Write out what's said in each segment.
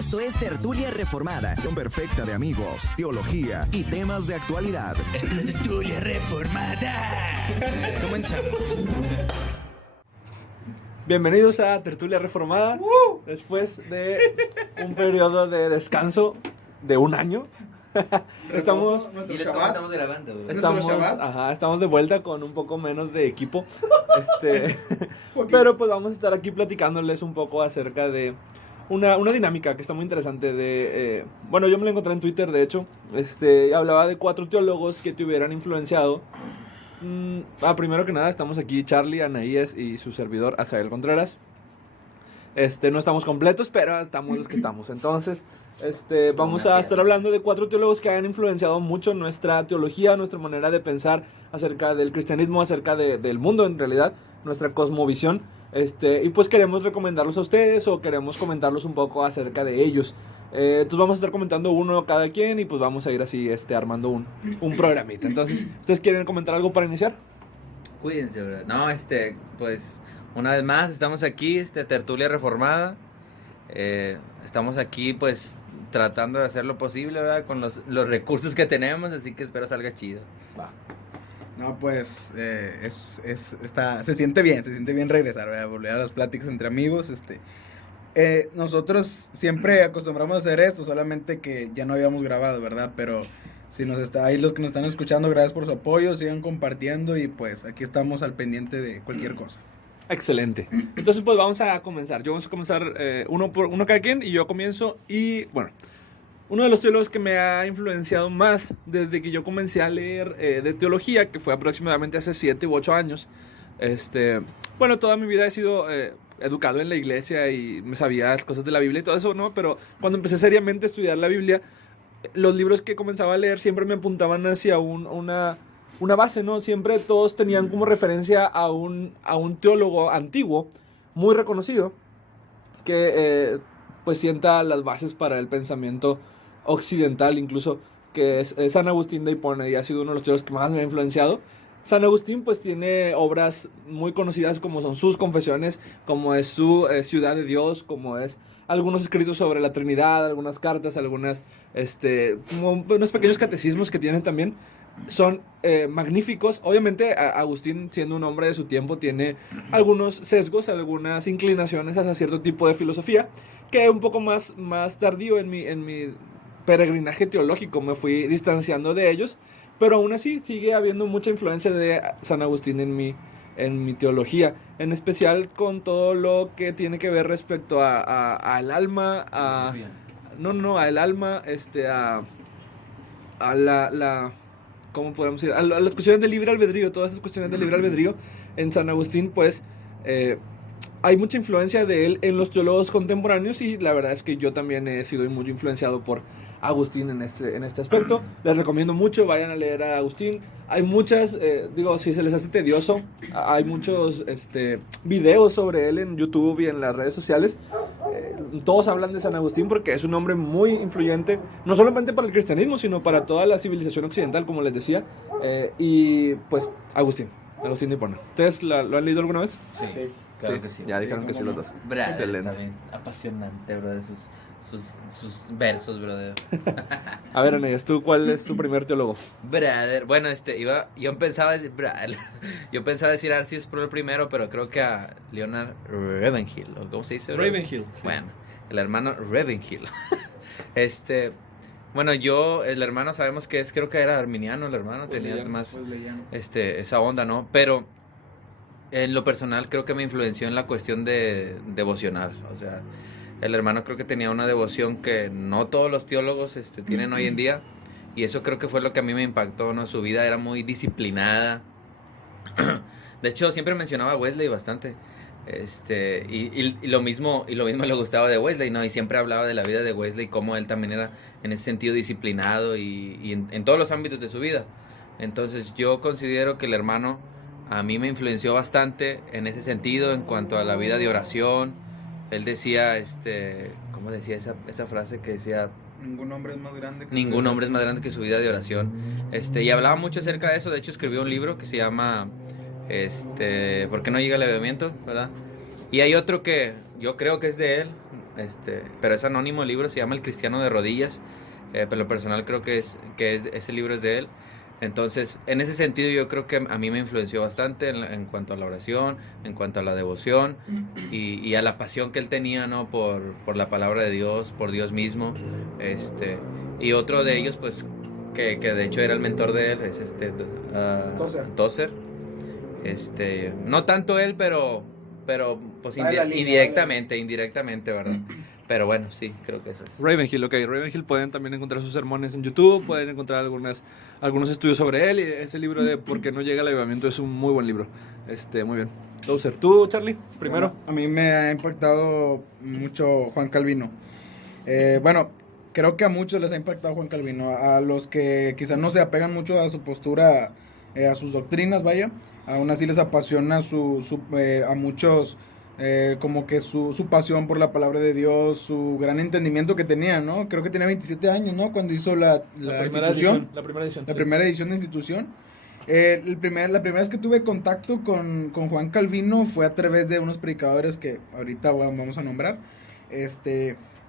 Esto es Tertulia Reformada, con perfecta de amigos, teología y temas de actualidad. Esto es Tertulia Reformada. Comenzamos. Bienvenidos a Tertulia Reformada. Después de un periodo de descanso de un año. Estamos grabando, güey. estamos de vuelta con un poco menos de equipo. Pero pues vamos a estar aquí platicándoles un poco acerca de una dinámica que está muy interesante bueno, yo me la encontré en Twitter, de hecho. Hablaba de 4 teólogos que te hubieran influenciado. Primero que nada, estamos aquí Charlie, Anaíes y su servidor Azael Contreras. No estamos completos, pero estamos los que estamos. Entonces, vamos a estar hablando de 4 teólogos que hayan influenciado mucho nuestra teología, nuestra manera de pensar acerca del cristianismo, acerca del mundo en realidad, nuestra cosmovisión. Y pues queremos recomendarlos a ustedes o queremos comentarlos un poco acerca de ellos. Entonces vamos a estar comentando uno cada quien y pues vamos a ir así armando un programita. Entonces, ¿ustedes quieren comentar algo para iniciar? Cuídense, bro. No, pues, una vez más, estamos aquí, Tertulia Reformada. Estamos aquí, pues, tratando de hacer lo posible, ¿verdad? Con los recursos que tenemos, así que espero salga chido. Va. No, pues, se siente bien regresar, ¿verdad? Volver a las pláticas entre amigos, nosotros siempre acostumbramos a hacer esto, solamente que ya no habíamos grabado, ¿verdad? Pero si ahí los que nos están escuchando, gracias por su apoyo, sigan compartiendo y pues aquí estamos al pendiente de cualquier cosa. Excelente. Entonces pues vamos a comenzar. Vamos a comenzar uno cada quien y yo comienzo. Y bueno, uno de los teólogos que me ha influenciado más desde que yo comencé a leer de teología, que fue aproximadamente hace 7 u 8 años. Bueno, toda mi vida he sido educado en la iglesia y me sabía las cosas de la Biblia y todo eso, ¿no? Pero cuando empecé seriamente a estudiar la Biblia, los libros que comenzaba a leer siempre me apuntaban hacia una base, ¿no? Siempre todos tenían como referencia a un teólogo antiguo, muy reconocido, que pues sienta las bases para el pensamiento occidental, incluso, que es San Agustín de Hipona, y ha sido uno de los teólogos que más me ha influenciado. San Agustín pues tiene obras muy conocidas como son sus confesiones, como es su Ciudad de Dios, como es algunos escritos sobre la Trinidad, algunas cartas, algunas como unos pequeños catecismos que tienen también. Son magníficos. Obviamente Agustín, siendo un hombre de su tiempo, tiene algunos sesgos, algunas inclinaciones hacia cierto tipo de filosofía, que un poco más tardío en mi peregrinaje teológico me fui distanciando de ellos. Pero aún así sigue habiendo mucha influencia de San Agustín en mi teología, en especial con todo lo que tiene que ver respecto al alma, al alma, a la ¿cómo podemos decir? A las cuestiones del libre albedrío, todas esas cuestiones del libre albedrío. En San Agustín, pues, hay mucha influencia de él en los teólogos contemporáneos, y la verdad es que yo también he sido muy influenciado por Agustín en este aspecto. Les recomiendo mucho, vayan a leer a Agustín. Hay muchas, si se les hace tedioso, hay muchos videos sobre él en YouTube y en las redes sociales. Todos hablan de San Agustín porque es un hombre muy influyente, no solamente para el cristianismo, sino para toda la civilización occidental, como les decía. Y pues Agustín de Hipona. ¿Ustedes lo han leído alguna vez? Sí. Claro que sí. Ya dijeron que sí los dos. Brother, excelente. Está bien apasionante, brother, sus versos, brother. A ver, Anaías, ¿tú cuál es tu primer teólogo? Brother, bueno, yo pensaba decir, brother, decir Arceus por el primero, pero creo que a Leonard Ravenhill, ¿o cómo se dice? Ravenhill. Sí. Bueno, el hermano Ravenhill. Bueno, el hermano sabemos que creo que era arminiano, el hermano, tenía más esa onda, ¿no? Pero en lo personal creo que me influenció en la cuestión de devocional. O sea, el hermano creo que tenía una devoción que no todos los teólogos tienen hoy en día, y eso creo que fue lo que a mí me impactó, ¿no? Su vida era muy disciplinada. De hecho, siempre mencionaba a Wesley bastante. Y lo mismo le gustaba de Wesley, ¿no? Y siempre hablaba de la vida de Wesley, cómo él también era en ese sentido disciplinado y en todos los ámbitos de su vida. Entonces yo considero que el hermano a mí me influenció bastante en ese sentido, en cuanto a la vida de oración. Él decía, ¿cómo decía esa frase que decía? Ningún hombre es más grande que su vida de oración. Y hablaba mucho acerca de eso. De hecho, escribió un libro que se llama ¿Por qué no llega el avivamiento? ¿Verdad? Y hay otro que yo creo que es de él, pero es anónimo el libro, se llama El Cristiano de Rodillas, pero en lo personal creo que ese libro es de él. Entonces, en ese sentido yo creo que a mí me influenció bastante en cuanto a la oración, en cuanto a la devoción y a la pasión que él tenía, ¿no? Por la palabra de Dios, por Dios mismo. Y otro de ellos, pues, que de hecho era el mentor de él, es Tozer. No tanto él, pero pues indirectamente, ¿verdad? Pero bueno, sí, creo que eso es. Ravenhill, ok. Ravenhill pueden también encontrar sus sermones en YouTube, pueden encontrar algunos estudios sobre él. Y ese libro de ¿Por qué no llega el avivamiento? Es un muy buen libro. Muy bien. Tozer, ¿tú, Charlie? Primero. Bueno, a mí me ha impactado mucho Juan Calvino. Bueno, creo que a muchos les ha impactado Juan Calvino. A los que quizás no se apegan mucho a su postura, a sus doctrinas, vaya, aún así les apasiona a muchos, como que su pasión por la palabra de Dios, su gran entendimiento que tenía, ¿no? Creo que tenía 27 años, ¿no? Cuando hizo la primera institución. La primera edición. La primera edición de institución. La primera vez que tuve contacto con Juan Calvino fue a través de unos predicadores que ahorita vamos a nombrar.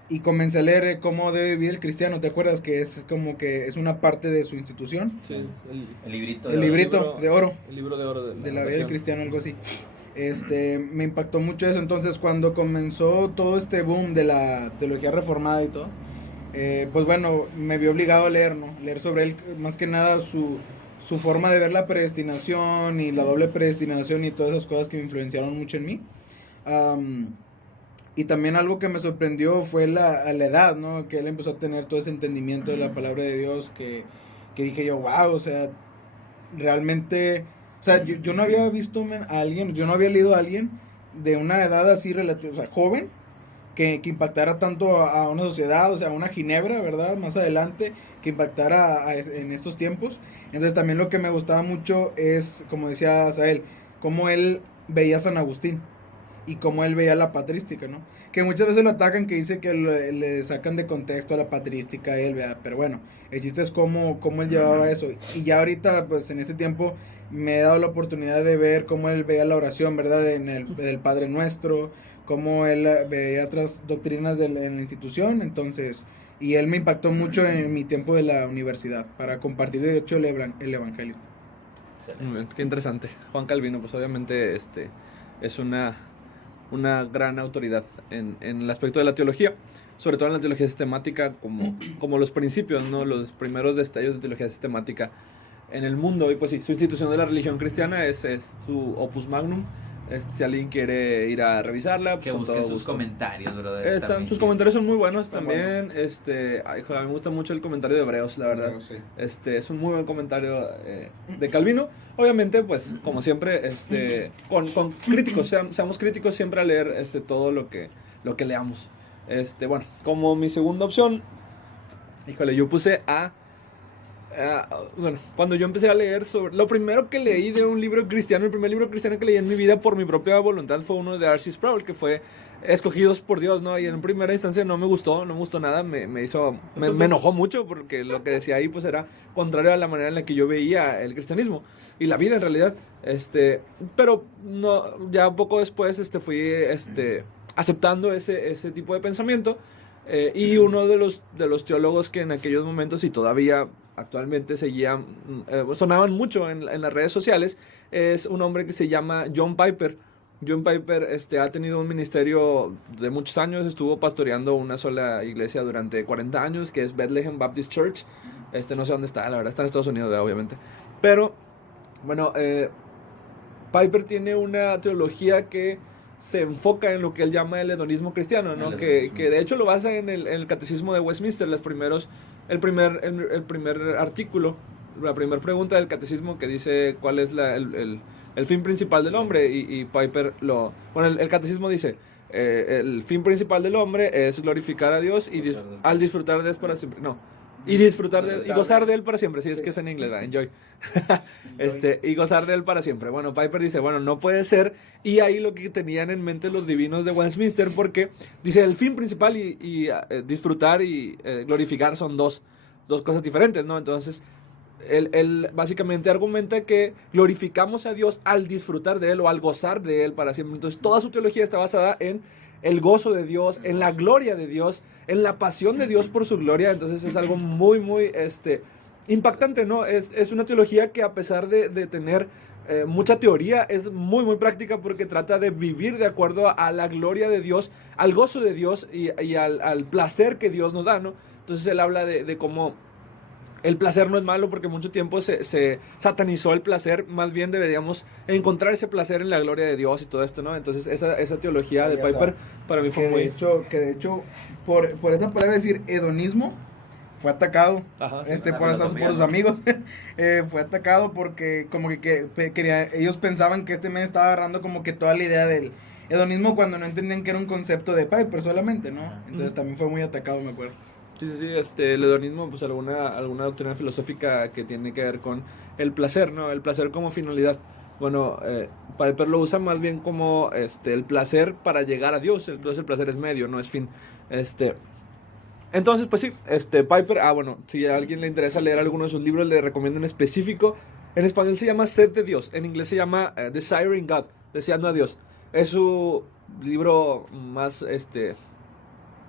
Y comencé a leer cómo debe vivir el cristiano. ¿Te acuerdas que es como que es una parte de su institución? Sí, el librito de oro. El libro de oro de la vida del cristiano, algo así. Me impactó mucho eso. Entonces, cuando comenzó todo este boom de la teología reformada y todo, pues bueno, me vi obligado a leer, ¿no? Leer sobre él, más que nada su forma de ver la predestinación y la doble predestinación y todas esas cosas que me influenciaron mucho en mí. Y también algo que me sorprendió fue la edad, ¿no? Que él empezó a tener todo ese entendimiento de la palabra de Dios que dije yo, wow, o sea, realmente, o sea, yo no había visto a alguien, yo no había leído a alguien de una edad así relativa, o sea, joven, que impactara tanto a una sociedad, o sea, a una Ginebra, ¿verdad? Más adelante, que impactara en estos tiempos. Entonces también lo que me gustaba mucho es, como decía Asael, cómo él veía a San Agustín y cómo él veía la patrística, ¿no? Que muchas veces lo atacan, que dice que le sacan de contexto a la patrística a él, ¿verdad? Pero bueno, el chiste es cómo él llevaba eso. Y ya ahorita, pues en este tiempo, me he dado la oportunidad de ver cómo él veía la oración, ¿verdad? Del Padre Nuestro, cómo él veía otras doctrinas en la institución. Entonces, y él me impactó mucho en mi tiempo de la universidad, para compartir de hecho el evangelio. Muy bien, qué interesante. Juan Calvino, pues obviamente es una gran autoridad en el aspecto de la teología, sobre todo en la teología sistemática, como los principios, ¿no? Los primeros destellos de teología sistemática en el mundo. Y pues sí, su institución de la religión cristiana es su opus magnum. Si alguien quiere ir a revisarla, pues que busquen sus comentarios, brother. Sus comentarios son muy buenos también. A mí me gusta mucho el comentario de Hebreos, la verdad. Sí. Es un muy buen comentario de Calvino. Obviamente, pues, como siempre, con críticos, seamos críticos siempre a leer todo lo que leamos. Bueno, como mi segunda opción, yo puse bueno, cuando yo empecé a leer lo primero que leí de un libro cristiano, el primer libro cristiano que leí en mi vida por mi propia voluntad fue uno de R.C. Sproul, que fue Escogidos por Dios, ¿no? Y en primera instancia no me gustó nada, me enojó mucho porque lo que decía ahí pues era contrario a la manera en la que yo veía el cristianismo y la vida en realidad, pero no, ya poco después fui aceptando ese tipo de pensamiento. Y uno de los teólogos que en aquellos momentos y todavía actualmente sonaban mucho en las redes sociales, es un hombre que se llama John Piper. John Piper ha tenido un ministerio de muchos años, estuvo pastoreando una sola iglesia durante 40 años, que es Bethlehem Baptist Church. No sé dónde está, la verdad, está en Estados Unidos, obviamente. Pero, bueno, Piper tiene una teología que se enfoca en lo que él llama el hedonismo cristiano, ¿no? Que de hecho lo basa en el catecismo de Westminster, el primer artículo, la primera pregunta del catecismo que dice cuál es el fin principal del hombre, y Piper el catecismo dice, el fin principal del hombre es glorificar a Dios al disfrutar de él para siempre, y disfrutar de él, y gozar de él para siempre, es que está en inglés, ¿verdad? Enjoy. Y gozar de él para siempre. Bueno, Piper dice, no puede ser, y ahí lo que tenían en mente los divinos de Westminster, porque dice, el fin principal y disfrutar y glorificar son dos cosas diferentes, ¿no? Entonces, él básicamente argumenta que glorificamos a Dios al disfrutar de él o al gozar de él para siempre. Entonces, toda su teología está basada en el gozo de Dios, en la gloria de Dios, en la pasión de Dios por su gloria. Entonces es algo muy, muy impactante, ¿no? Es una teología que, a pesar de tener mucha teoría, es muy, muy práctica, porque trata de vivir de acuerdo a la gloria de Dios, al gozo de Dios y al placer que Dios nos da, ¿no? Entonces él habla de cómo el placer no es malo, porque mucho tiempo se satanizó el placer. Más bien deberíamos encontrar ese placer en la gloria de Dios y todo esto, ¿no? Entonces esa teología de Piper para mí fue muy... de hecho, por esa palabra decir hedonismo, fue atacado. Ajá, sí, por sus amigos. Fue atacado porque como que ellos pensaban que este men estaba agarrando como que toda la idea del hedonismo, cuando no entendían que era un concepto de Piper solamente, ¿no? Entonces también fue muy atacado, me acuerdo. Sí, el hedonismo, pues alguna doctrina filosófica que tiene que ver con el placer, ¿no? El placer como finalidad. Bueno, Piper lo usa más bien como el placer para llegar a Dios. Entonces el placer es medio, no es fin. Entonces, pues sí, Piper, bueno, si a alguien le interesa leer alguno de sus libros, le recomiendo en específico. En español se llama Sed de Dios, en inglés se llama Desiring God, deseando a Dios. Es su libro más,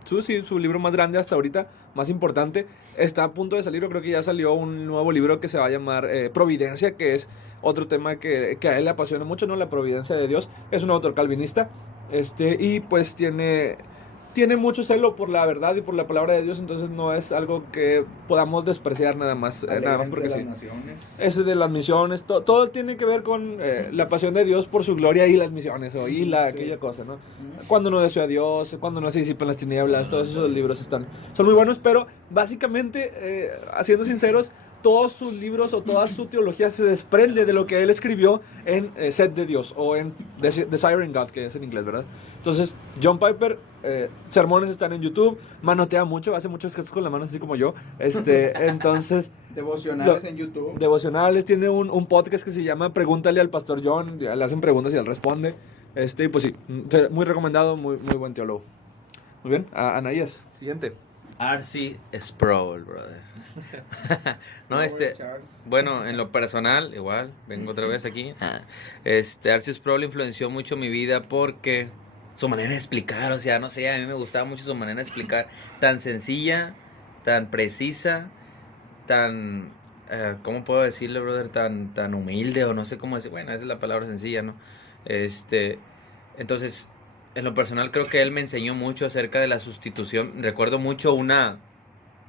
su libro más grande hasta ahorita, más importante. Está a punto de salir, o creo que ya salió un nuevo libro que se va a llamar Providencia, que es otro tema que a él le apasiona mucho, ¿no? La providencia de Dios. Es un autor calvinista, y pues tiene mucho celo por la verdad y por la palabra de Dios. Entonces no es algo que podamos despreciar nada más porque sí. Ese de las misiones, todo tiene que ver con la pasión de Dios por su gloria y las misiones, aquella cosa, ¿no? Cuando no desea a Dios, cuando no se disipan las tinieblas, todos esos libros son muy buenos, pero básicamente, siendo sinceros, todos sus libros o toda su teología se desprende de lo que él escribió en Sed de Dios, o en Desiring God, que es en inglés, ¿verdad? Entonces, John Piper, sermones están en YouTube, manotea mucho, hace muchos gestos con la mano, así como yo. Entonces... Devocionales en YouTube. Devocionales, tiene un podcast que se llama Pregúntale al Pastor John, le hacen preguntas y él responde. Pues sí, muy recomendado, muy, muy buen teólogo. Muy bien, Anaías, siguiente. R.C. Sproul, brother. No, bueno, en lo personal, igual, vengo otra vez aquí. R.C. Sproul influenció mucho mi vida porque su manera de explicar, o sea, no sé, a mí me gustaba mucho su manera de explicar, tan sencilla, tan precisa, tan, ¿cómo puedo decirle, brother? Tan humilde, o no sé cómo decir, bueno, esa es la palabra sencilla, ¿no? Entonces, en lo personal creo que él me enseñó mucho acerca de la sustitución. Recuerdo mucho un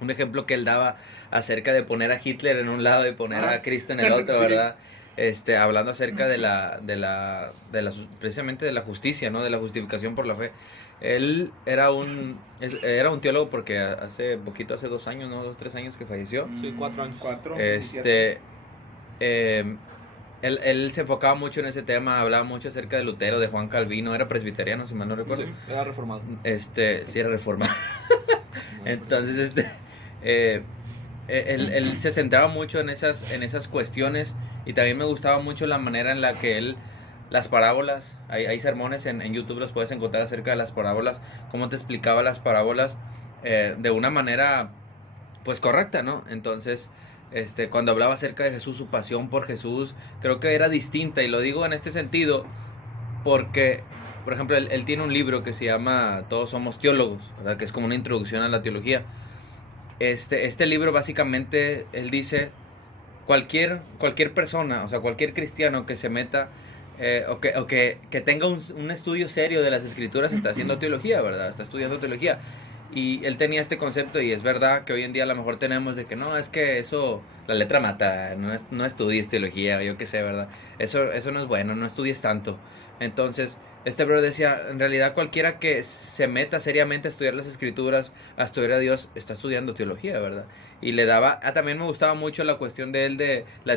ejemplo que él daba acerca de poner a Hitler en un lado y poner a Cristo en el otro, sí. ¿Verdad? Hablando acerca precisamente de la justicia, ¿no? De la justificación por la fe. Él era un teólogo porque hace 2 años, ¿no? 2, 3 años que falleció. Sí, 4 años. 4. Él se enfocaba mucho en ese tema, hablaba mucho acerca de Lutero, de Juan Calvino, era presbiteriano, si mal no recuerdo. Sí, era reformado. Sí, era reformado. Entonces, él se centraba mucho en esas cuestiones, y también me gustaba mucho la manera en la que las parábolas, hay sermones en YouTube, los puedes encontrar acerca de las parábolas, cómo te explicaba las parábolas de una manera, pues, correcta, ¿no? Entonces, cuando hablaba acerca de Jesús, su pasión por Jesús, creo que era distinta, y lo digo en este sentido porque, por ejemplo, él tiene un libro que se llama Todos somos teólogos, ¿verdad? Que es como una introducción a la teología. Este libro básicamente, él dice, cualquier persona, o sea, cualquier cristiano que se meta o que tenga un estudio serio de las Escrituras está haciendo teología, ¿verdad? Está estudiando teología. Y él tenía este concepto, y es verdad que hoy en día a lo mejor tenemos de que no, es que eso, la letra mata, no estudies teología, yo qué sé, ¿verdad? Eso no es bueno, no estudies tanto. Entonces, este bro decía, en realidad cualquiera que se meta seriamente a estudiar las Escrituras, a estudiar a Dios, está estudiando teología, ¿verdad? Y le daba, también me gustaba mucho la cuestión de él de la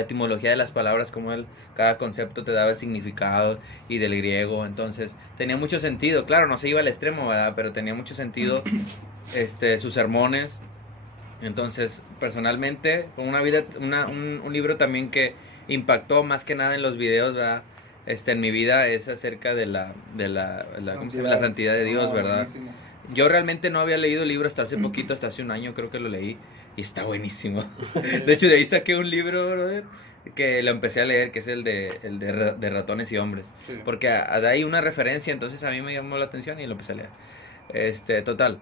etimología de las palabras, como cada concepto te daba el significado, y del griego. Entonces tenía mucho sentido, claro, no se iba al extremo, ¿verdad? Pero tenía mucho sentido sus sermones. Entonces, personalmente, un libro también que impactó más que nada en los videos, ¿verdad? En mi vida, es acerca de la santidad de Dios, ¿verdad? Buenísimo. Yo realmente no había leído el libro hasta hace poquito, hasta hace un año creo que lo leí, y está buenísimo. De hecho, de ahí saqué un libro, brother, que lo empecé a leer, que es el de Ratones y Hombres. Sí. Porque de ahí una referencia, entonces a mí me llamó la atención y lo empecé a leer. Total.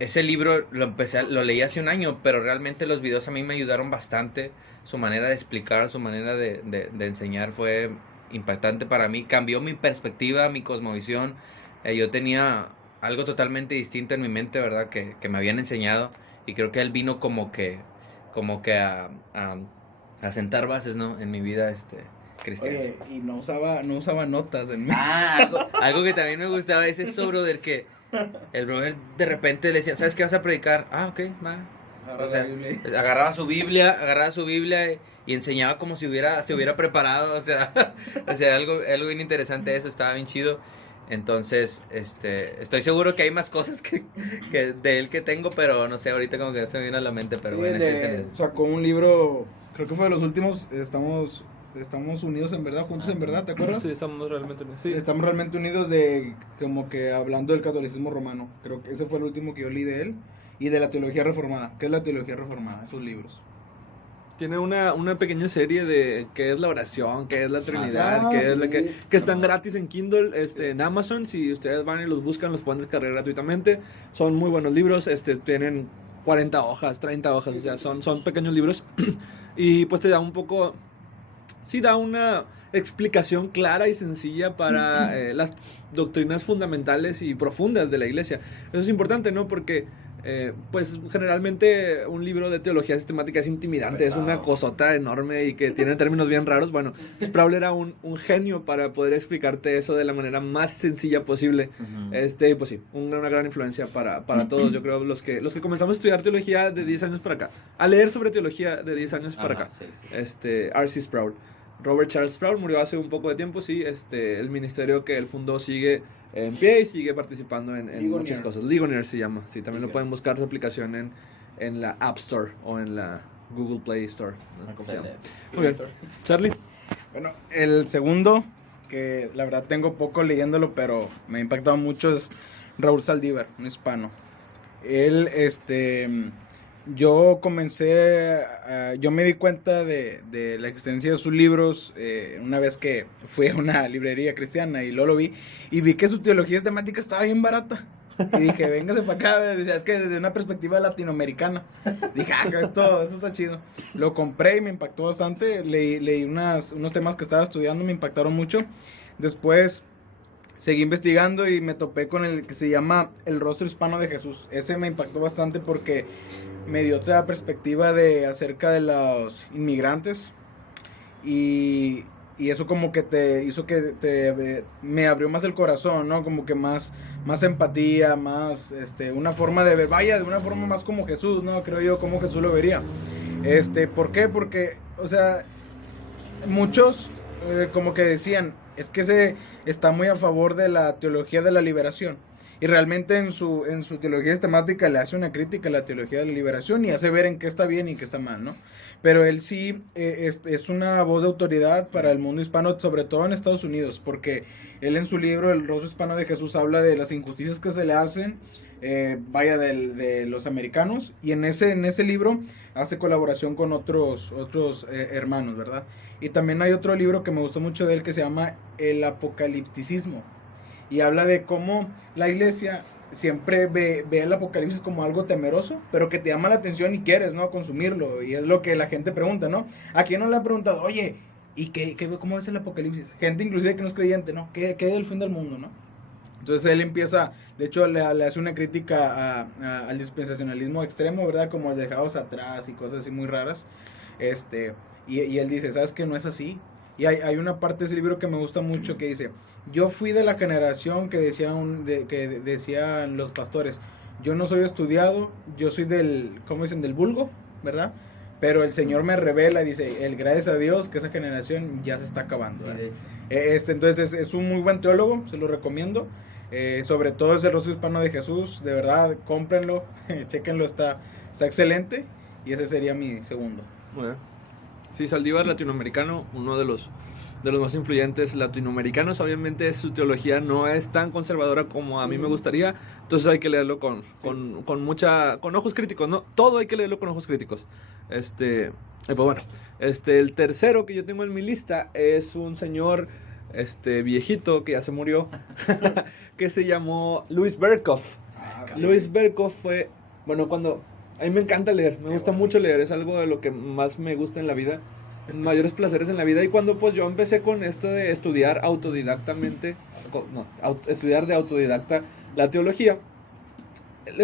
Ese libro lo leí hace un año, pero realmente los videos a mí me ayudaron bastante. Su manera de explicar, su manera de enseñar fue impactante para mí. Cambió mi perspectiva, mi cosmovisión. Yo tenía algo totalmente distinto en mi mente, ¿verdad? Que me habían enseñado. Y creo que él vino como que a sentar bases, ¿no? En mi vida cristiana. Oye, y no usaba notas en mí. Algo que también me gustaba es eso, brother, que el brother de repente le decía, ¿sabes qué vas a predicar? Ok, va. O sea, agarraba su Biblia y enseñaba como si se hubiera preparado, o sea, algo bien interesante eso, estaba bien chido. Entonces, estoy seguro que hay más cosas que de él que tengo, pero no sé, ahorita como que no se me viene a la mente, pero bueno. Sacó un libro, creo que fue de los últimos, estamos unidos en verdad, juntos en verdad, ¿te acuerdas? Sí, estamos realmente unidos. Sí. Estamos realmente unidos de, como que hablando del catolicismo romano. Creo que ese fue el último que yo leí de él. Y de la teología reformada. ¿Qué es la teología reformada? Esos libros. Tiene una pequeña serie de qué es la oración, qué es la Trinidad, que están gratis en Kindle, en Amazon. Si ustedes van y los buscan, los pueden descargar gratuitamente. Son muy buenos libros, tienen 40 hojas, 30 hojas, o sea, son pequeños libros. Y pues te da un poco, sí da una explicación clara y sencilla para las doctrinas fundamentales y profundas de la iglesia. Eso es importante, ¿no? Porque pues generalmente un libro de teología sistemática es intimidante, es una cosota enorme y que tiene términos bien raros. Bueno, Sproul era un genio para poder explicarte eso de la manera más sencilla posible. Pues sí, una gran influencia para todos, yo creo, los que comenzamos a estudiar teología de 10 años para acá, a leer sobre teología de 10 años para acá. Sí. R.C. Sproul. Robert Charles Sproul murió hace un poco de tiempo, sí. El ministerio que él fundó sigue en pie y sigue participando en muchas cosas. Ligonier se llama, sí. También lo pueden buscar su aplicación en la App Store o en la Google Play Store, ¿no? ¿Cómo se llama? Muy bien. Charlie. Bueno, el segundo, que la verdad tengo poco leyéndolo, pero me ha impactado mucho, es Raúl Saldívar, un hispano. Él, yo me di cuenta de la existencia de sus libros una vez que fui a una librería cristiana y lo vi y vi que su teología sistemática estaba bien barata. Y dije, véngase para acá, decía, es que desde una perspectiva latinoamericana. Dije, esto está chido. Lo compré y me impactó bastante. Leí unos temas que estaba estudiando, me impactaron mucho. Después seguí investigando y me topé con el que se llama El rostro hispano de Jesús. Ese me impactó bastante porque me dio otra perspectiva acerca de los inmigrantes. Y eso como que te hizo me abrió más el corazón, ¿no? Como que más empatía, más una forma de ver, de una forma más como Jesús, ¿no? Creo yo, como Jesús lo vería. ¿Por qué? Porque, o sea, muchos como que decían, es que se está muy a favor de la teología de la liberación. Y realmente en su teología sistemática le hace una crítica a la teología de la liberación y hace ver en qué está bien y en qué está mal, ¿no? Pero él sí es una voz de autoridad para el mundo hispano, sobre todo en Estados Unidos, porque él en su libro El rostro hispano de Jesús habla de las injusticias que se le hacen, de los americanos, y en ese libro hace colaboración con otros hermanos, ¿verdad? Y también hay otro libro que me gustó mucho de él que se llama El Apocalipticismo. Y habla de cómo la iglesia siempre ve el apocalipsis como algo temeroso, pero que te llama la atención y quieres, ¿no? Consumirlo. Y es lo que la gente pregunta, ¿no? ¿A quién no le ha preguntado, oye, ¿y cómo es el apocalipsis? Gente inclusive que no es creyente, ¿no? ¿Qué es el fin del mundo, no? Entonces él empieza, de hecho le hace una crítica al dispensacionalismo extremo, ¿verdad? Como el dejados atrás y cosas así muy raras. Y él dice, ¿sabes qué? No es así. Y hay una parte de ese libro que me gusta mucho que dice, yo fui de la generación que decían los pastores, yo no soy estudiado, yo soy del vulgo, ¿verdad? Pero el Señor me revela y dice, gracias a Dios que esa generación ya se está acabando. Entonces es un muy buen teólogo, se lo recomiendo. Sobre todo es El rostro hispano de Jesús, de verdad, cómprenlo, chéquenlo, está excelente. Y ese sería mi segundo. Bueno. Sí, Saldívar latinoamericano, uno de los de los más influyentes latinoamericanos. Obviamente su teología no es tan conservadora como a mí me gustaría, entonces hay que leerlo con ojos críticos, ¿no? Todo hay que leerlo con ojos críticos. Pues bueno, el tercero que yo tengo en mi lista es un señor viejito que ya se murió, que se llamó Louis Berkhof. Louis Berkhof fue, bueno, a mí me encanta leer, me gusta mucho leer, es algo de lo que más me gusta en la vida, mayores placeres en la vida. Y cuando pues yo empecé con esto de estudiar estudiar de autodidacta la teología,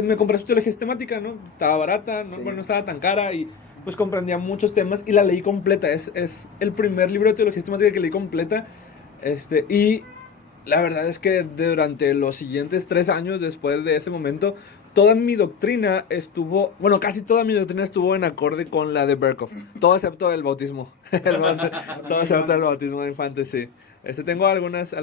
me compré su teología sistemática, ¿no? Estaba barata, no estaba tan cara, y pues comprendía muchos temas y la leí completa. Es el primer libro de teología sistemática que leí completa. Y la verdad es que durante los siguientes 3 años después de ese momento, toda mi doctrina casi toda mi doctrina estuvo en acorde con la de Berkhof. Todo excepto el bautismo. Todo excepto el bautismo de infantes, sí. Tengo algunas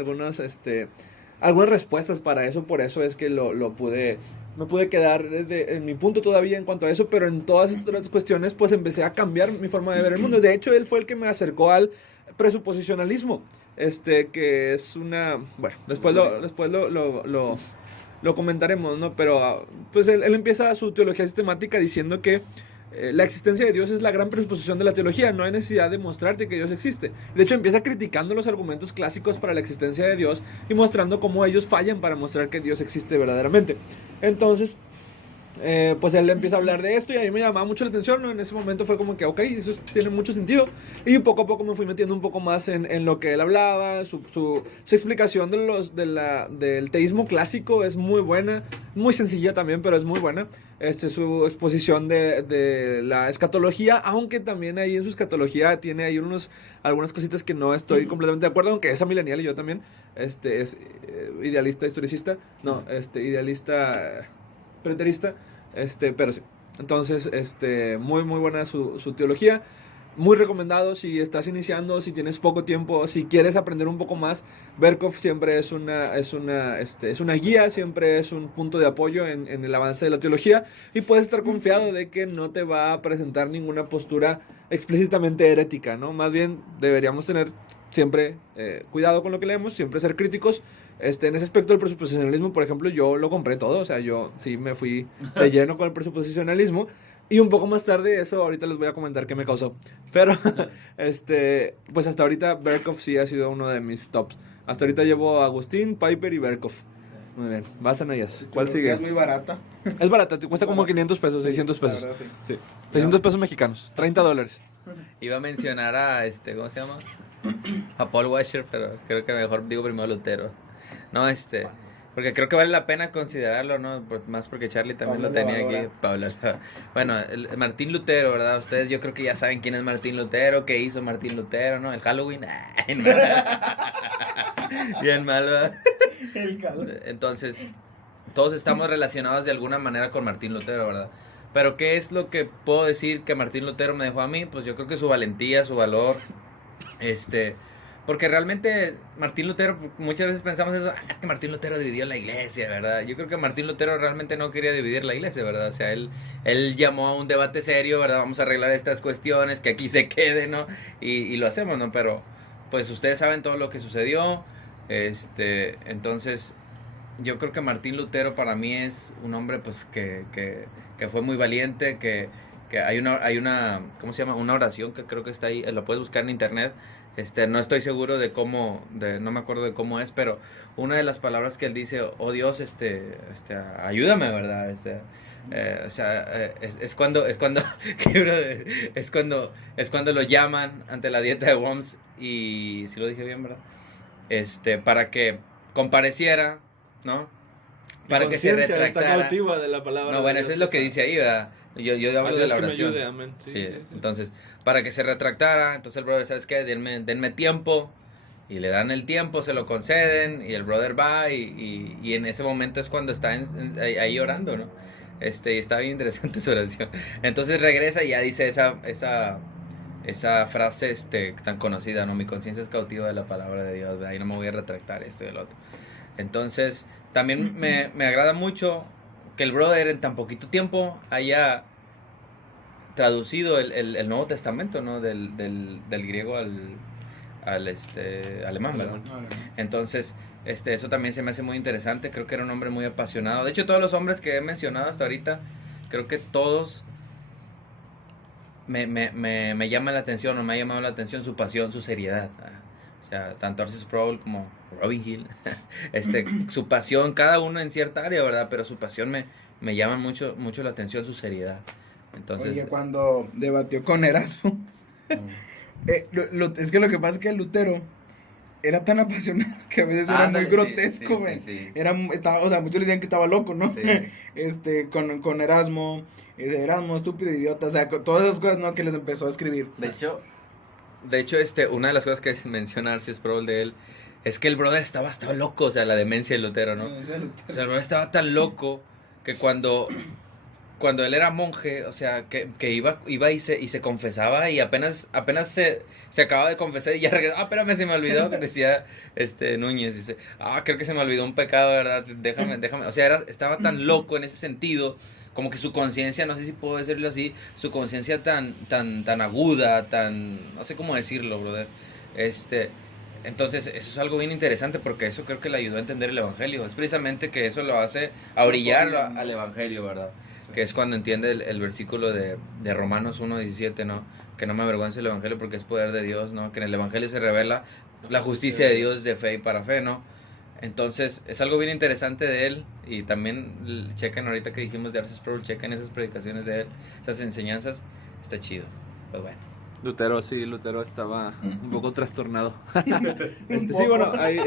respuestas para eso, por eso es que me pude quedar en mi punto todavía en cuanto a eso, pero en todas estas cuestiones pues empecé a cambiar mi forma de ver el mundo. De hecho, él fue el que me acercó al presuposicionalismo, que es una... Bueno, después lo comentaremos, ¿no? Pero pues él empieza su teología sistemática diciendo que la existencia de Dios es la gran presuposición de la teología. No hay necesidad de mostrarte que Dios existe. De hecho, empieza criticando los argumentos clásicos para la existencia de Dios y mostrando cómo ellos fallan para mostrar que Dios existe verdaderamente. Entonces, pues él empieza a hablar de esto y a mí me llamaba mucho la atención, ¿no? En ese momento fue como que, ok, eso tiene mucho sentido. Y poco a poco me fui metiendo un poco más en lo que él hablaba. Su explicación del teísmo clásico es muy buena, muy sencilla también, pero es muy buena. Su exposición de la escatología, aunque también ahí en su escatología tiene ahí algunas cositas que no estoy completamente de acuerdo, aunque es amilenial y yo también. Es idealista, historicista, no, idealista, preterista, pero sí. Entonces, muy buena su teología, muy recomendado si estás iniciando, si tienes poco tiempo, si quieres aprender un poco más. Berkhof siempre es una guía, siempre es un punto de apoyo en el avance de la teología, y puedes estar confiado de que no te va a presentar ninguna postura explícitamente herética, ¿no? Más bien deberíamos tener siempre cuidado con lo que leemos, siempre ser críticos. En ese aspecto del presuposicionalismo, por ejemplo, yo lo compré todo, o sea, yo sí me fui de lleno con el presuposicionalismo, y un poco más tarde, eso ahorita les voy a comentar qué me causó, pero, pues hasta ahorita Berkhof sí ha sido uno de mis tops. Hasta ahorita llevo a Agustín, Piper y Berkhof. Muy bien, vas a ellas. ¿Cuál sigue? Es muy barata. Es barata, te cuesta como 500 pesos, 600 pesos. Verdad, sí. Sí, 600 pesos mexicanos, $30. Iba a mencionar a ¿cómo se llama? A Paul Washer, pero creo que mejor digo primero Lutero. No, porque creo que vale la pena considerarlo, ¿no? Más porque Charlie también Pablo lo tenía Lavadora. aquí. Pablo. Bueno, Martín Lutero, ¿verdad? Ustedes yo creo que ya saben quién es Martín Lutero, qué hizo Martín Lutero, ¿no? El Halloween. Bien mal, ¿verdad? El calor. Entonces, todos estamos relacionados de alguna manera con Martín Lutero, ¿verdad? Pero ¿qué es lo que puedo decir que Martín Lutero me dejó a mí? Pues yo creo que su valentía, su valor, porque realmente Martín Lutero, muchas veces pensamos eso, es que Martín Lutero dividió la iglesia, ¿verdad? Yo creo que Martín Lutero realmente no quería dividir la iglesia, ¿verdad? O sea, él llamó a un debate serio, ¿verdad? Vamos a arreglar estas cuestiones, que aquí se quede, ¿no? Y lo hacemos, ¿no? Pero, pues ustedes saben todo lo que sucedió, entonces, yo creo que Martín Lutero para mí es un hombre, pues, que fue muy valiente, que hay una, ¿cómo se llama? Una oración que creo que está ahí, lo puedes buscar en internet. No estoy seguro no me acuerdo de cómo es, pero una de las palabras que él dice, oh Dios, ayúdame, ¿verdad? Es cuando es cuando lo llaman ante la dieta de Worms, y si lo dije bien, ¿verdad? Para que compareciera, ¿no? Para que se retractara. está cautiva de la palabra. No, bueno, eso es lo que dice ahí, ¿verdad? Yo hablo de la oración. Que me ayude, amén. Sí. Entonces, para que se retractara, entonces el brother, ¿sabes qué? Denme tiempo, y le dan el tiempo, se lo conceden, y el brother va, y en ese momento es cuando está ahí orando, ¿no? Y está bien interesante su oración. Entonces regresa y ya dice esa frase tan conocida, ¿no? Mi conciencia es cautiva de la palabra de Dios, ¿verdad? Y no me voy a retractar esto y el otro. Entonces, también me agrada mucho que el brother en tan poquito tiempo haya traducido el Nuevo Testamento, ¿no? Del griego alemán, ¿verdad? Alemán. Entonces, eso también se me hace muy interesante. Creo que era un hombre muy apasionado. De hecho, todos los hombres que he mencionado hasta ahorita, creo que todos me llaman la atención, o me ha llamado la atención su pasión, su seriedad. O sea, tanto Arthur Sproul como Robin Hill, su pasión, cada uno en cierta área, ¿verdad? Pero su pasión me llama mucho la atención, su seriedad. Entonces, oye, cuando debatió con Erasmo, es que lo que pasa es que Lutero era tan apasionado que a veces era muy grotesco, güey. Sí. O sea, muchos le decían que estaba loco, ¿no? Sí. Con Erasmo, Erasmo, estúpido, idiota, o sea, todas esas cosas, ¿no? Que les empezó a escribir. De hecho, una de las cosas que menciona Arthur Sproul de él es que el brother estaba loco, o sea, la demencia de Lutero, ¿no? O sea, el brother estaba tan loco que cuando él era monje, o sea, que iba y se confesaba, y apenas se acaba de confesar y ya regresó. Espérame, se me olvidó que decía Núñez, dice, creo que se me olvidó un pecado, ¿verdad? Déjame, o sea, estaba tan loco en ese sentido, como que su conciencia, no sé si puedo decirlo así, su conciencia tan aguda, no sé cómo decirlo, brother. Entonces, eso es algo bien interesante, porque eso creo que le ayudó a entender el evangelio. Es precisamente que eso lo hace a orillarlo al evangelio, ¿verdad? Que es cuando entiende el versículo de Romanos 1:17, ¿no? Que no me avergüence el evangelio porque es poder de Dios, ¿no? Que en el evangelio se revela la justicia de Dios de fe y para fe, ¿no? Entonces, es algo bien interesante de él. Y también chequen ahorita que dijimos de Arthur Sproul, chequen esas predicaciones de él, esas enseñanzas, está chido. Pues bueno. Lutero estaba un poco trastornado. Sí, bueno, hay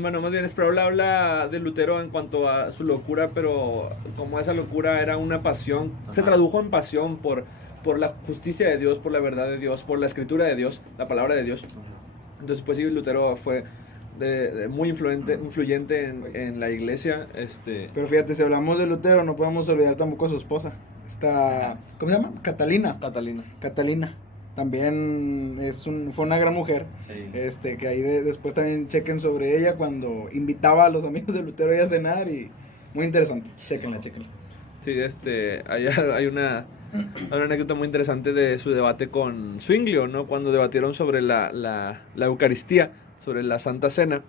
más bien Sproul habla de Lutero en cuanto a su locura, pero como esa locura era una pasión, se tradujo en pasión por la justicia de Dios, por la verdad de Dios, por la escritura de Dios, la palabra de Dios. Entonces, pues sí, Lutero fue muy influyente en la iglesia. Pero fíjate, si hablamos de Lutero, no podemos olvidar tampoco a su esposa. ¿Cómo se llama? Catalina. También fue una gran mujer. Sí. Que ahí después también chequen sobre ella cuando invitaba a los amigos de Lutero a cenar, y muy interesante. Chequenla. Sí, hay una anécdota muy interesante de su debate con Zwinglio, ¿no? Cuando debatieron sobre la Eucaristía, sobre la Santa Cena.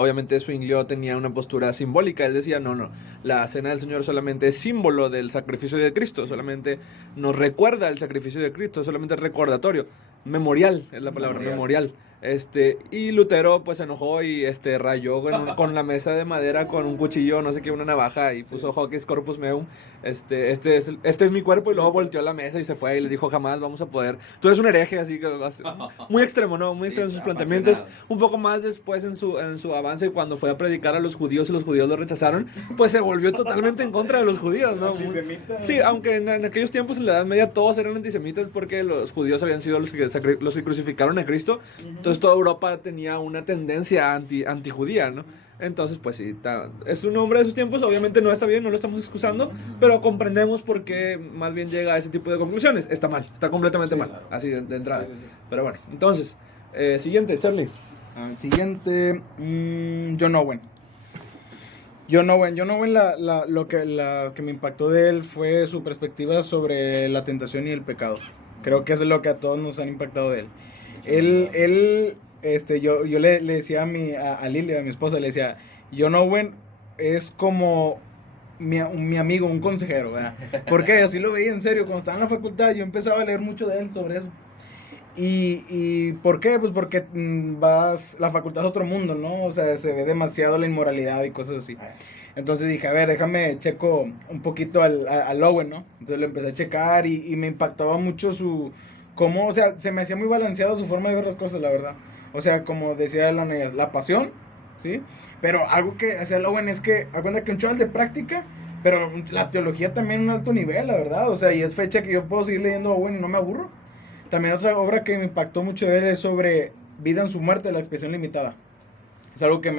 Obviamente Zwinglio tenía una postura simbólica. Él decía, no, la cena del Señor solamente es símbolo del sacrificio de Cristo, solamente nos recuerda el sacrificio de Cristo, solamente es recordatorio. Memorial es la palabra, memorial. Y Lutero pues se enojó y rayó con la mesa de madera con un cuchillo, no sé qué, una navaja, y puso Hoc est corpus meum, este es mi cuerpo, y luego volteó a la mesa y se fue y le dijo, jamás vamos a poder, tú eres un hereje, así que muy extremo, ¿no? Muy extremo en sus planteamientos. Un poco más después en su avance, cuando fue a predicar a los judíos y los judíos lo rechazaron, pues se volvió totalmente en contra de los judíos, ¿no? Sí, aunque en aquellos tiempos, en la Edad Media, todos eran antisemitas porque los judíos habían sido los que crucificaron a Cristo. Entonces toda Europa tenía una tendencia antijudía, ¿no? Entonces, pues sí, es un hombre de sus tiempos, obviamente no está bien, no lo estamos excusando, pero comprendemos por qué más bien llega a ese tipo de conclusiones. Está mal, está completamente mal, claro. Así de entrada. Sí. Pero bueno, entonces, siguiente, Charlie. Siguiente, John Owen. Lo que me impactó de él fue su perspectiva sobre la tentación y el pecado. Creo que eso es lo que a todos nos han impactado de él. Yo le decía a Lili, a mi esposa, le decía, John Owen es como mi amigo, un consejero, ¿verdad? Porque así lo veía en serio, cuando estaba en la facultad yo empezaba a leer mucho de él sobre eso. ¿Y por qué? Pues porque la facultad es otro mundo, ¿no? O sea, se ve demasiado la inmoralidad y cosas así. Entonces dije, a ver, déjame checo un poquito al Owen, ¿no? Entonces lo empecé a checar y me impactaba mucho cómo, o sea, se me hacía muy balanceado su forma de ver las cosas, la verdad. O sea, como decía la pasión, ¿sí? Pero algo que hacía el Owen es que, acuérdate que un chaval de práctica, pero la teología también un alto nivel, la verdad. O sea, y es fecha que yo puedo seguir leyendo a Owen y no me aburro. También otra obra que me impactó mucho de él es sobre Vida en su muerte, la expresión limitada. Es algo que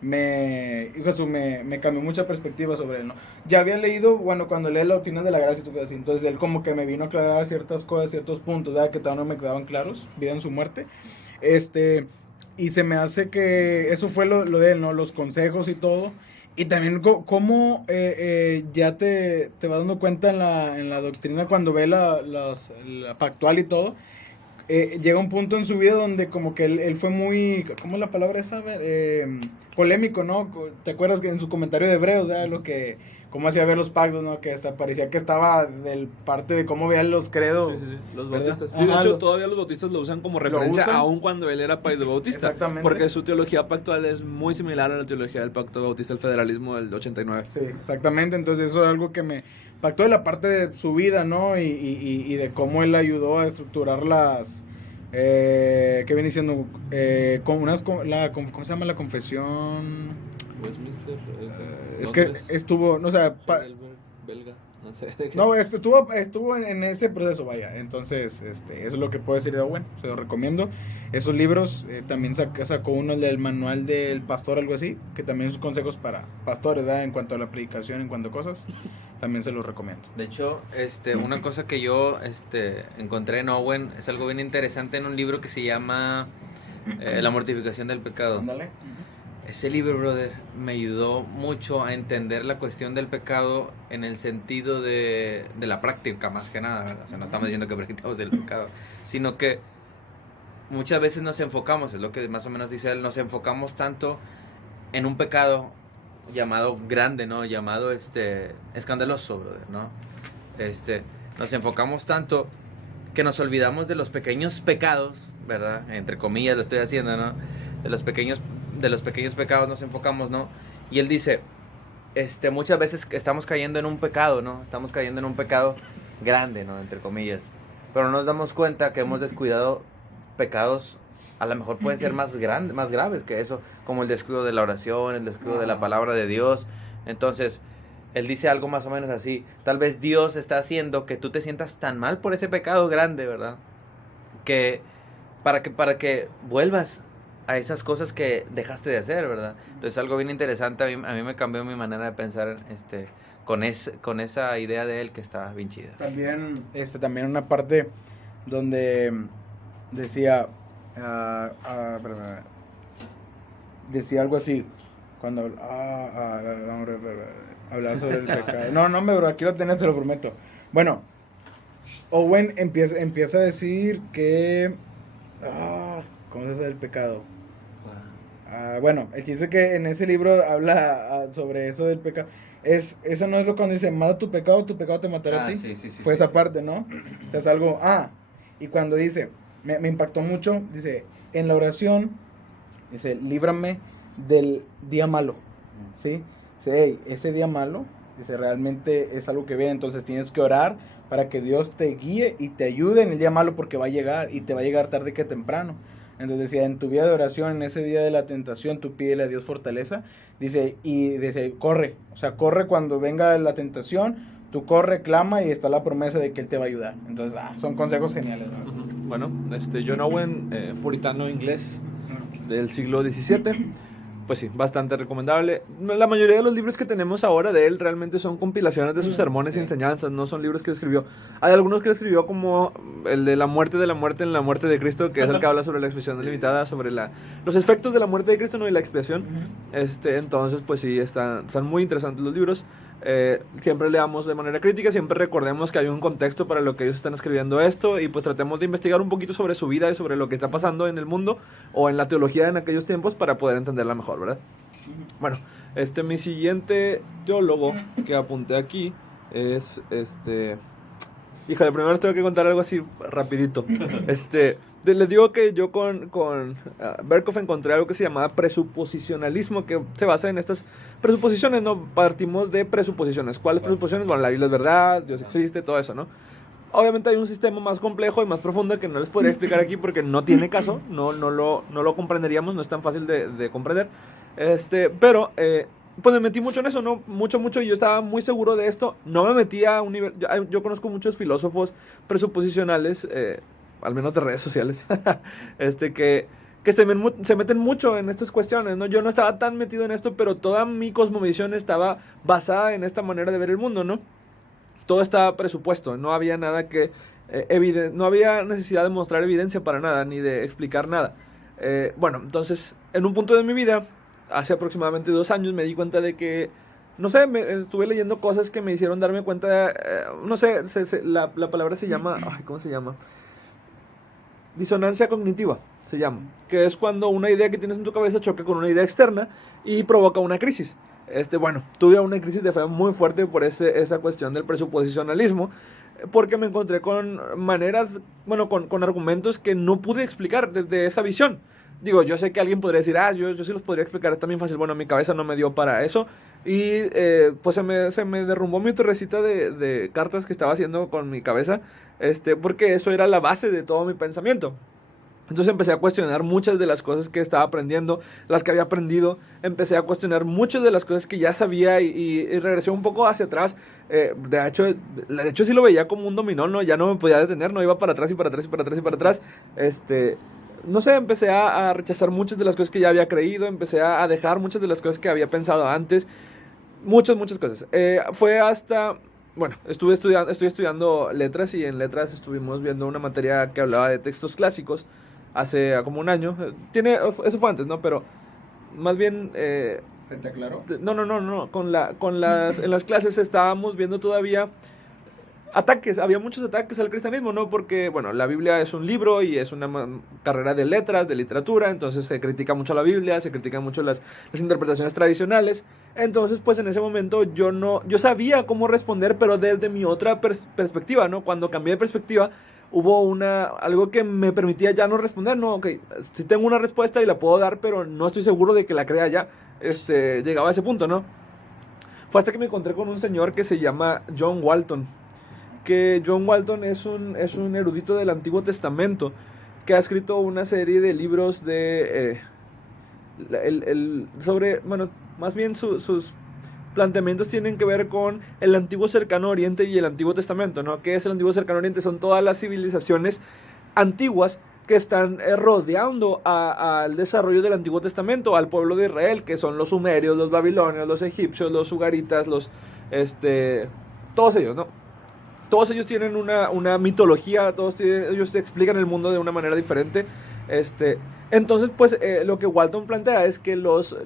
me cambió mucha perspectiva sobre él, ¿no? Ya había leído, bueno, cuando leí la doctrina de la gracia y todo así, entonces él como que me vino a aclarar ciertas cosas, ciertos puntos, ¿verdad? Que todavía no me quedaban claros, Vida en su muerte. Y se me hace que eso fue lo de él, ¿no? Los consejos y todo. Y también cómo ya te vas dando cuenta en la doctrina cuando ve la pactual y todo, llega un punto en su vida donde como que él fue muy, ¿cómo es la palabra esa? A ver, polémico, ¿no? ¿Te acuerdas que en su comentario de Hebreos, ¿verdad? Lo que, cómo hacía ver los pactos, ¿no? Que hasta parecía que estaba del parte de cómo veían los credos. Sí, los ¿verdad? bautistas. Sí, de hecho, todavía los bautistas lo usan como referencia, usan. aun cuando él era paido bautista. Exactamente. Porque su teología pactual es muy similar a la teología del pacto bautista, el federalismo del 89. Sí, exactamente. Entonces eso es algo que me impactó de la parte de su vida, ¿no? Y de cómo él ayudó a estructurar las... ¿qué viene diciendo? ¿Cómo se llama? La confesión... Westminster, es que estuvo, no sé, belga, no sé. no, estuvo en ese proceso, vaya. Entonces, eso es lo que puedo decir de Owen. Se lo recomiendo. Esos libros, también sacó uno, el del manual del pastor, algo así, que también son consejos para pastores, ¿verdad? En cuanto a la predicación, en cuanto a cosas, también se los recomiendo. De hecho, una cosa que yo encontré en Owen es algo bien interesante en un libro que se llama La mortificación del pecado. Ándale. Ese libro, brother, me ayudó mucho a entender la cuestión del pecado en el sentido de la práctica, más que nada, ¿verdad? O sea, no estamos diciendo que practicamos el pecado, sino que muchas veces nos enfocamos, es lo que más o menos dice él, nos enfocamos tanto en un pecado llamado grande, ¿no? Llamado escandaloso, brother, ¿no? Nos enfocamos tanto que nos olvidamos de los pequeños pecados, ¿verdad? Entre comillas lo estoy haciendo, ¿no? De los pequeños pecados nos enfocamos, ¿no? Y él dice, muchas veces estamos cayendo en un pecado, ¿no? Estamos cayendo en un pecado grande, ¿no? Entre comillas. Pero no nos damos cuenta que hemos descuidado pecados, a lo mejor pueden ser más graves que eso, como el descuido de la oración, el descuido de la palabra de Dios. Entonces, él dice algo más o menos así, tal vez Dios está haciendo que tú te sientas tan mal por ese pecado grande, ¿verdad? Que para que vuelvas a esas cosas que dejaste de hacer, ¿verdad? Entonces algo bien interesante, a mí me cambió mi manera de pensar con esa idea de él que está bien chida. También una parte donde decía decía algo así cuando hablar sobre el pecado. No, aquí lo tenés, te lo prometo. Bueno, Owen empieza a decir que ¿cómo se hace el pecado? Bueno, el chiste que en ese libro habla sobre eso del pecado. Eso no es lo cuando dice, mata tu pecado te matará a ti. Sí, Fue sí, esa parte, ¿no? O sea, es algo, y cuando dice, me impactó mucho, dice, en la oración, dice, líbrame del día malo, ¿sí? Dice, hey, ese día malo, dice, realmente es algo que viene, entonces tienes que orar para que Dios te guíe y te ayude en el día malo porque va a llegar y te va a llegar tarde que temprano. Entonces decía, en tu vida de oración, en ese día de la tentación, tú pídele a Dios fortaleza. Dice, corre cuando venga la tentación, tú corre, clama y está la promesa de que Él te va a ayudar. Entonces, son consejos geniales, ¿no? Bueno, John Owen, puritano inglés del siglo XVII. Pues sí, bastante recomendable. La mayoría de los libros que tenemos ahora de él realmente son compilaciones de sus sermones y enseñanzas, no son libros que escribió. Hay algunos que escribió como el de la muerte en la muerte de Cristo, que es el que habla sobre la expiación limitada, sobre los efectos de la muerte de Cristo, ¿no? Y la expiación. Entonces, pues sí, están muy interesantes los libros. Siempre leamos de manera crítica, siempre recordemos que hay un contexto para lo que ellos están escribiendo esto y pues tratemos de investigar un poquito sobre su vida y sobre lo que está pasando en el mundo o en la teología en aquellos tiempos para poder entenderla mejor, ¿verdad? Bueno, mi siguiente teólogo que apunté aquí es híjole, primero les tengo que contar algo así rapidito. Les digo que yo con Berkhoff encontré algo que se llamaba presuposicionalismo, que se basa en estas presuposiciones, ¿no? Partimos de presuposiciones. ¿Cuáles presuposiciones? Bueno, la Biblia es verdad, Dios existe, todo eso, ¿no? Obviamente hay un sistema más complejo y más profundo que no les podría explicar aquí porque no tiene caso, no lo comprenderíamos, no es tan fácil de comprender. Pero pues me metí mucho en eso, ¿no? Mucho, y yo estaba muy seguro de esto. No me metí a un nivel... Yo conozco muchos filósofos presuposicionales, al menos de redes sociales, que se meten mucho en estas cuestiones, ¿no? Yo no estaba tan metido en esto, pero toda mi cosmovisión estaba basada en esta manera de ver el mundo, ¿no? Todo estaba presupuesto, no había nada que... no había necesidad de mostrar evidencia para nada, ni de explicar nada. Bueno, entonces, en un punto de mi vida, hace aproximadamente 2 años, me di cuenta de que, no sé, estuve leyendo cosas que me hicieron darme cuenta, no sé, la palabra se llama, ¿cómo se llama? disonancia cognitiva, se llama, que es cuando una idea que tienes en tu cabeza choca con una idea externa y provoca una crisis. Bueno, tuve una crisis de fe muy fuerte por esa cuestión del presuposicionalismo, porque me encontré con maneras, bueno, con argumentos que no pude explicar desde esa visión. Digo, yo sé que alguien podría decir, yo sí los podría explicar, está bien fácil. Bueno, mi cabeza no me dio para eso. Y pues se me derrumbó mi torrecita de cartas que estaba haciendo con mi cabeza, porque eso era la base de todo mi pensamiento. Entonces empecé a cuestionar muchas de las cosas que estaba aprendiendo, las que había aprendido. Empecé a cuestionar muchas de las cosas que ya sabía y regresé un poco hacia atrás. De hecho sí lo veía como un dominó, ¿no? Ya no me podía detener, no iba para atrás y para atrás y para atrás y para atrás. No sé, empecé a rechazar muchas de las cosas que ya había creído, empecé a dejar muchas de las cosas que había pensado antes. Muchas cosas. Fue hasta... Bueno, estoy estudiando letras y en letras estuvimos viendo una materia que hablaba de textos clásicos hace como un año. Eso fue antes, ¿no? Pero más bien... ¿Te aclaró? No. En las clases estábamos viendo todavía había muchos ataques al cristianismo, ¿no? Porque, bueno, la Biblia es un libro y es una carrera de letras, de literatura, entonces se critica mucho la Biblia, se critican mucho las interpretaciones tradicionales. Entonces, pues en ese momento yo sabía cómo responder, pero desde mi otra perspectiva, ¿no? Cuando cambié de perspectiva, hubo algo que me permitía ya no responder, ¿no? Ok, si tengo una respuesta y la puedo dar, pero no estoy seguro de que la crea ya. Llegaba a ese punto, ¿no? Fue hasta que me encontré con un señor que se llama John Walton. Que John Walton es un erudito del Antiguo Testamento que ha escrito una serie de libros sobre, bueno, más bien sus planteamientos tienen que ver con el Antiguo Cercano Oriente y el Antiguo Testamento, ¿no? ¿Qué es el Antiguo Cercano Oriente? Son todas las civilizaciones antiguas que están rodeando al desarrollo del Antiguo Testamento, al pueblo de Israel, que son los sumerios, los babilonios, los egipcios, los ugaritas, todos ellos, ¿no? Todos ellos tienen una mitología, ellos te explican el mundo de una manera diferente. Entonces, pues, lo que Walton plantea es que los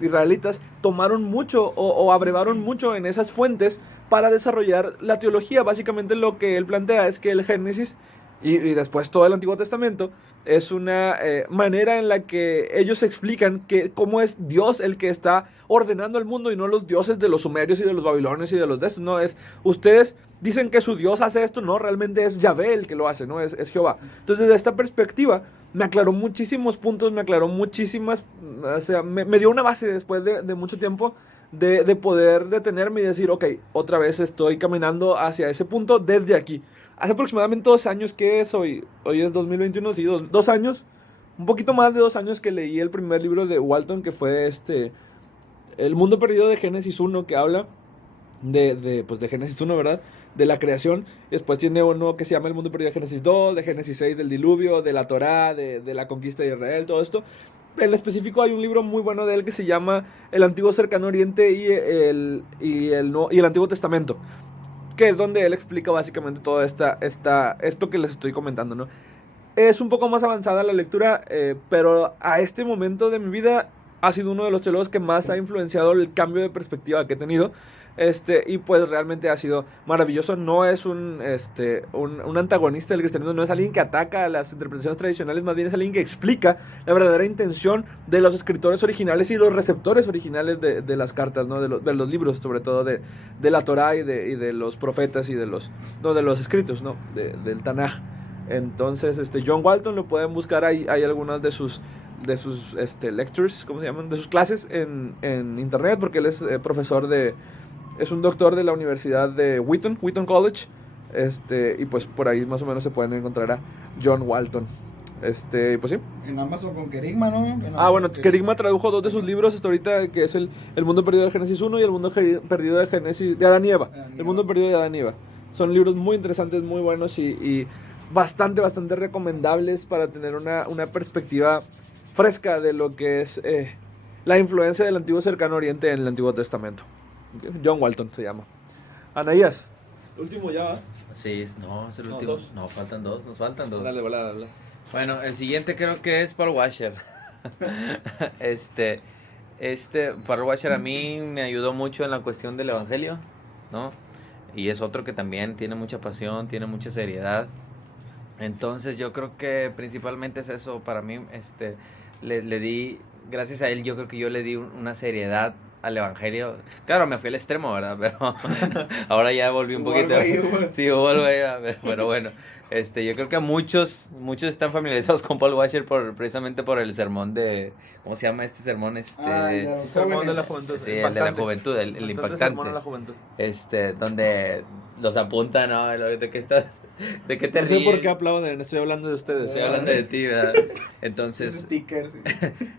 israelitas tomaron mucho o abrevaron mucho en esas fuentes para desarrollar la teología. Básicamente lo que él plantea es que el Génesis y después todo el Antiguo Testamento es una manera en la que ellos explican cómo es Dios el que está ordenando el mundo y no los dioses de los sumerios y de los babilonios y de los de estos. No, ustedes dicen que su Dios hace esto, no, realmente es Yahvé el que lo hace, no, es Jehová. Entonces, desde esta perspectiva me aclaró muchísimos puntos, me aclaró muchísimas, o sea, me dio una base después de mucho tiempo de poder detenerme y decir, ok, otra vez estoy caminando hacia ese punto desde aquí. Hace aproximadamente 2 años, ¿qué es hoy? Hoy es 2021, sí, 2 años, un poquito más de 2 años que leí el primer libro de Walton, que fue El mundo perdido de Génesis 1, que habla de Génesis 1, ¿verdad? De la creación. Después tiene uno que se llama El mundo perdido de Génesis 2, de Génesis 6, del diluvio, de la Torá, de la conquista de Israel, todo esto. En específico hay un libro muy bueno de él que se llama El Antiguo Cercano Oriente y el Antiguo Testamento, que es donde él explica básicamente todo esto que les estoy comentando, ¿no? Es un poco más avanzada la lectura, pero a este momento de mi vida ha sido uno de los teólogos que más ha influenciado el cambio de perspectiva que he tenido. Y pues realmente ha sido maravilloso. No es un antagonista del cristianismo, no es alguien que ataca a las interpretaciones tradicionales, más bien es alguien que explica la verdadera intención de los escritores originales y los receptores originales de las cartas, ¿no? de los libros, sobre todo de la Torá y de los profetas y de los escritos, ¿no? del Tanaj. Entonces, John Walton lo pueden buscar, hay algunas de sus lectures, ¿cómo se llaman? De sus clases en internet, porque él es profesor es un doctor de la Universidad de Wheaton College, y pues por ahí más o menos se pueden encontrar a John Walton. Pues sí. En Amazon con Kerigma, ¿no? Bueno, Kerigma tradujo 2 de sus libros hasta ahorita, que es el mundo perdido de Génesis 1 y el mundo perdido de Génesis de Adán y Eva. El mundo perdido de Adán y Eva. Son libros muy interesantes, muy buenos y bastante recomendables para tener una perspectiva fresca de lo que es la influencia del Antiguo Cercano Oriente en el Antiguo Testamento. John Walton se llama. Anaías, último ya, ¿va? Sí, no, es el último. 2. No, faltan 2, nos faltan 2. Dale. Bueno, el siguiente creo que es Paul Washer. Paul Washer a mí me ayudó mucho en la cuestión del evangelio, ¿no? Y es otro que también tiene mucha pasión, tiene mucha seriedad. Entonces yo creo que principalmente es eso para mí, le di, gracias a él yo creo que yo le di una seriedad al evangelio. Claro, me fui al extremo, ¿verdad? Pero ahora ya volví un poquito. Sí, vuelvo ahí, pero bueno, yo creo que muchos están familiarizados con Paul Washer precisamente por el sermón de, ¿cómo se llama este sermón? de los Sermón de la jóvenes. juventud. Sí, el de la juventud, el Sermón impactante. a la juventud. Donde los apunta, ¿no? ¿De qué estás? ¿De qué te No sé ríes? por qué aplauden, estoy hablando de ustedes. Estoy hablando de ti, ¿verdad? Esos Entonces, stickers.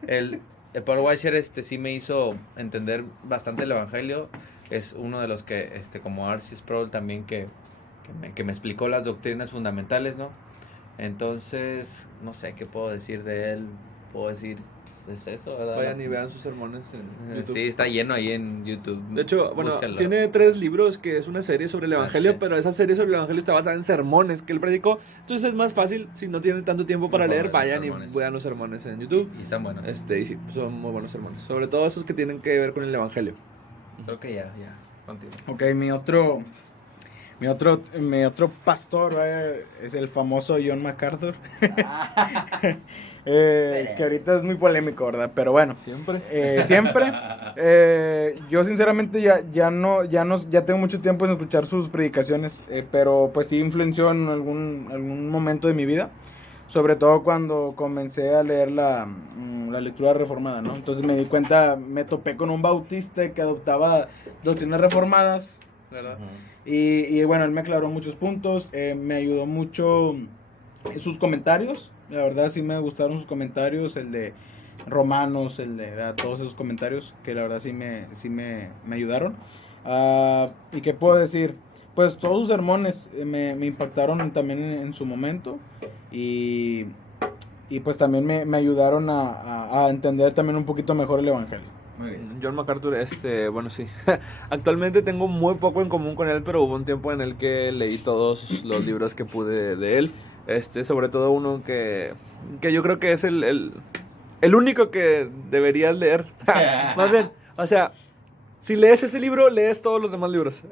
el Paul Washer sí me hizo entender bastante el evangelio. Es uno de los que, como R.C. Sproul también, que me explicó las doctrinas fundamentales, ¿no? Entonces, no sé qué puedo decir de él. Puedo decir, es eso, ¿verdad? Vayan y vean sus sermones en YouTube. Sí, está lleno ahí en YouTube. De hecho, bueno, Búscalo. tiene 3 libros que es una serie sobre el evangelio, sí. pero esa serie sobre el evangelio está basada en sermones que él predicó. Entonces es más fácil, si no tienen tanto tiempo para Mejor leer, los vayan sermones. y vean los sermones en YouTube. Y están buenos. Y sí, son muy buenos sermones. Sobre todo esos que tienen que ver con el evangelio. Creo que ya, contigo. Ok, mi otro pastor, vaya, es el famoso John MacArthur. Que ahorita es muy polémico, ¿verdad? Pero bueno. Siempre. Siempre. Yo sinceramente ya tengo mucho tiempo en escuchar sus predicaciones, pero pues sí influenció en algún momento de mi vida, sobre todo cuando comencé a leer la lectura reformada, ¿no? Entonces me di cuenta, me topé con un bautista que adoptaba doctrinas reformadas, ¿verdad? Y bueno, él me aclaró muchos puntos, me ayudó mucho en sus comentarios. La verdad sí me gustaron sus comentarios, el de Romanos, todos esos comentarios que la verdad sí me ayudaron. ¿Y qué puedo decir? Pues todos sus sermones me impactaron también en su momento y pues también me ayudaron a entender también un poquito mejor el evangelio. Muy bien. John MacArthur, bueno, sí. Actualmente tengo muy poco en común con él, pero hubo un tiempo en el que leí todos los libros que pude de él. Sobre todo uno que yo creo que es el único que deberías leer. Más bien, o sea, si lees ese libro, lees todos los demás libros.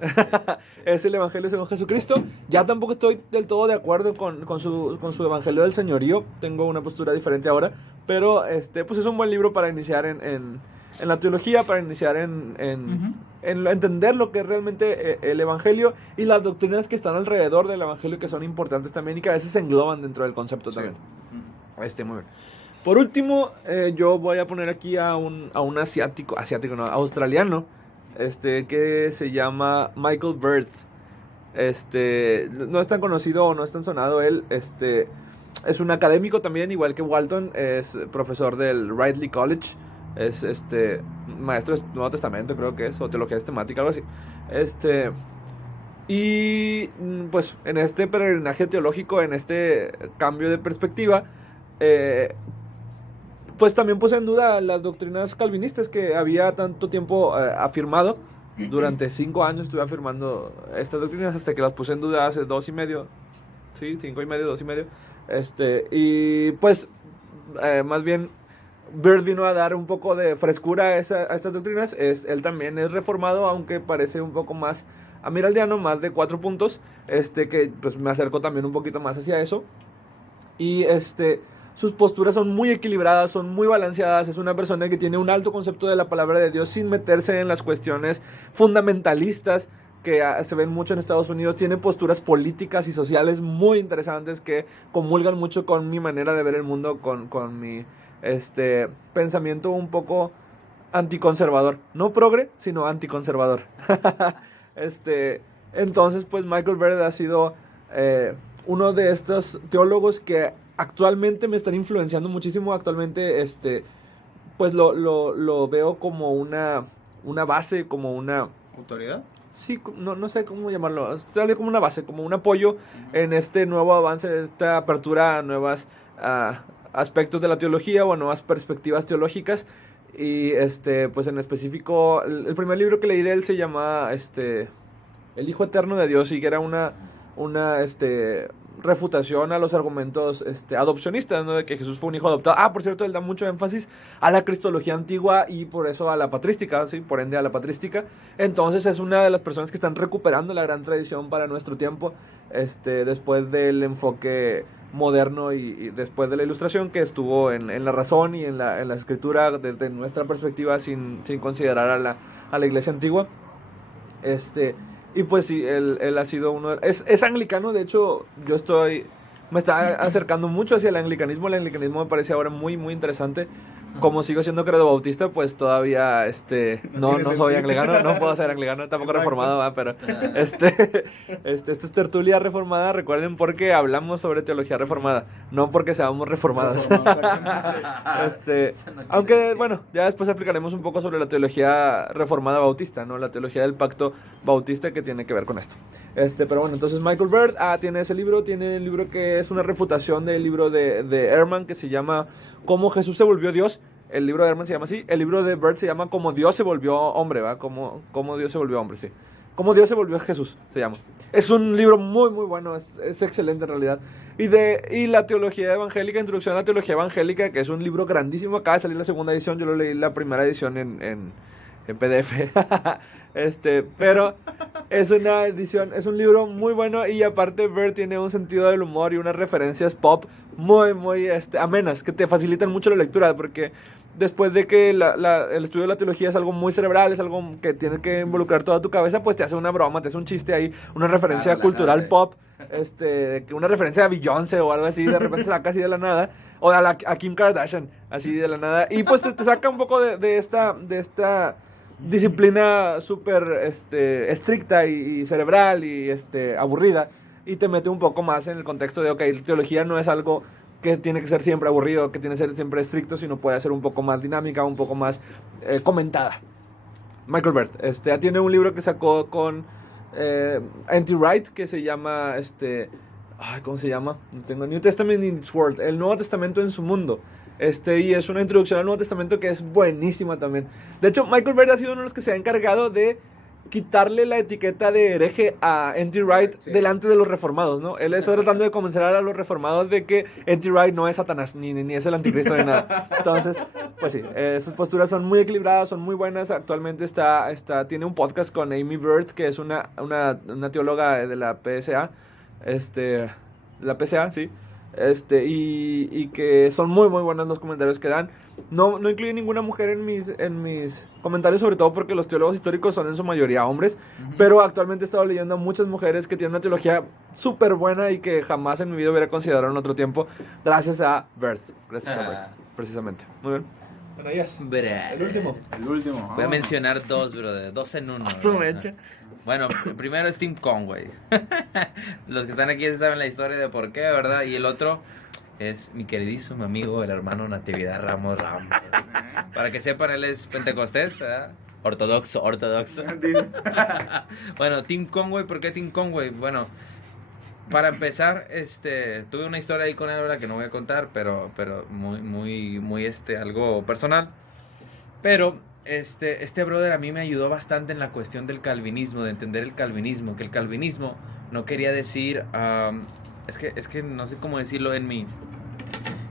Es el Evangelio según Jesucristo. Ya tampoco estoy del todo de acuerdo con su Evangelio del Señorío. Tengo una postura diferente ahora. Pero pues es un buen libro para iniciar en la teología, para iniciar en entender lo que es realmente el Evangelio y las doctrinas que están alrededor del Evangelio, que son importantes también y que a veces se engloban dentro del concepto también. Muy bien. Por último, yo voy a poner aquí a un australiano, que se llama Michael Birth. No es tan conocido o no es tan sonado él. Es un académico también, igual que Walton, es profesor del Ridley College. Es maestro del Nuevo Testamento, creo que es, o teología sistemática, algo así. Y pues en este peregrinaje teológico, en este cambio de perspectiva, pues también puse en duda las doctrinas calvinistas que había tanto tiempo afirmado. Durante 5 años estuve afirmando estas doctrinas hasta que las puse en duda hace 2 y medio. Sí, 5 y medio, 2 y medio. Y pues, más bien, Bird vino a dar un poco de frescura a estas doctrinas. Él también es reformado, aunque parece un poco más amiraldiano, más de 4 puntos. Que pues me acerco también un poquito más hacia eso. Y sus posturas son muy equilibradas, son muy balanceadas. Es una persona que tiene un alto concepto de la palabra de Dios sin meterse en las cuestiones fundamentalistas que se ven mucho en Estados Unidos. Tiene posturas políticas y sociales muy interesantes que comulgan mucho con mi manera de ver el mundo, con mi pensamiento un poco anticonservador. No progre, sino anticonservador. Entonces, pues Michael Bird ha sido uno de estos teólogos que actualmente me están influenciando muchísimo. Actualmente, pues lo veo como una base, como una... ¿Autoridad? Sí, no sé cómo llamarlo. Sale como una base, como un apoyo en este nuevo avance, esta apertura a nuevos aspectos de la teología o a nuevas perspectivas teológicas. Y pues en específico, el primer libro que leí de él se llama El Hijo Eterno de Dios, y que era una refutación a los argumentos adopcionistas, ¿no? De que Jesús fue un hijo adoptado. Por cierto, él da mucho énfasis a la cristología antigua y por eso a la patrística, ¿sí? Por ende a la patrística. Entonces es una de las personas que están recuperando la gran tradición para nuestro tiempo, después del enfoque moderno y después de la Ilustración, que estuvo en la razón y en la escritura desde nuestra perspectiva sin considerar a la iglesia antigua. Y pues sí, él ha sido uno es anglicano. De hecho, me está acercando mucho hacia el anglicanismo. El anglicanismo me parece ahora muy, muy interesante. Como sigo siendo credo bautista, pues todavía no soy anglicano, no puedo ser anglicano, tampoco reformado, ¿va? Pero esto es tertulia reformada, recuerden, porque hablamos sobre teología reformada, no porque seamos reformados. Aunque bueno, ya después explicaremos un poco sobre la teología reformada bautista, ¿no? La teología del pacto bautista que tiene que ver con esto. Pero bueno, entonces Michael Bird tiene ese libro, tiene el libro que es una refutación del libro de Ehrman que se llama Cómo Jesús se volvió Dios. El libro de Ehrman se llama así. El libro de Bird se llama Cómo Dios se volvió hombre, ¿va? Cómo Dios se volvió hombre, sí. Cómo Dios se volvió Jesús, se llama. Es un libro muy, muy bueno. Es excelente en realidad. Y la teología evangélica, Introducción a la teología evangélica, que es un libro grandísimo. Acaba de salir la segunda edición. Yo lo leí la primera edición en PDF. Pero es una edición, es un libro muy bueno. Y aparte Bird tiene un sentido del humor y unas referencias pop muy, muy amenas, que te facilitan mucho la lectura, porque después de que el estudio de la teología es algo muy cerebral, es algo que tiene que involucrar toda tu cabeza, pues te hace una broma, te hace un chiste ahí, una referencia cultural pop, una referencia a Beyoncé o algo así, de repente se saca así de la nada, o a Kim Kardashian, así de la nada, y pues te saca un poco de esta disciplina súper estricta y cerebral y aburrida, y te mete un poco más en el contexto de, ok, teología no es algo que tiene que ser siempre aburrido, que tiene que ser siempre estricto, sino puede ser un poco más dinámica, un poco más comentada. Michael Bird, tiene un libro que sacó con N.T. Wright que se llama, ¿cómo se llama? No tengo, New Testament in its World, el Nuevo Testamento en su mundo. Y es una introducción al Nuevo Testamento que es buenísima también. De hecho, Michael Bird ha sido uno de los que se ha encargado de quitarle la etiqueta de hereje a N.T. Wright delante de los reformados, ¿no? Él está tratando de convencer a los reformados de que N.T. Wright no es Satanás, ni es el anticristo, ni nada. Entonces, pues sí, sus posturas son muy equilibradas, son muy buenas. Actualmente tiene un podcast con Amy Bird, que es una teóloga de la PSA, la PSA, sí. Y que son muy, muy buenos los comentarios que dan. No incluí ninguna mujer en mis comentarios, sobre todo porque los teólogos históricos son en su mayoría hombres. Pero actualmente he estado leyendo a muchas mujeres que tienen una teología súper buena y que jamás en mi vida hubiera considerado en otro tiempo, gracias a Bird. Gracias a Bird, precisamente. Muy bien. Bueno, yes. El último. Voy a mencionar dos, brother. Dos en uno. Bueno, primero es Tim Conway. Los que están aquí saben la historia de por qué, ¿verdad? Y el otro es mi queridísimo amigo, el hermano Natividad Ramos. Para que sepan, él es pentecostés, ¿verdad? Ortodoxo. Bueno, Tim Conway, ¿por qué Tim Conway? Bueno, para empezar, tuve una historia ahí con él, ¿verdad? Que no voy a contar, pero muy algo personal. Pero este brother a mí me ayudó bastante en la cuestión del calvinismo, de entender el calvinismo, que el calvinismo no quería decir, es que no sé cómo decirlo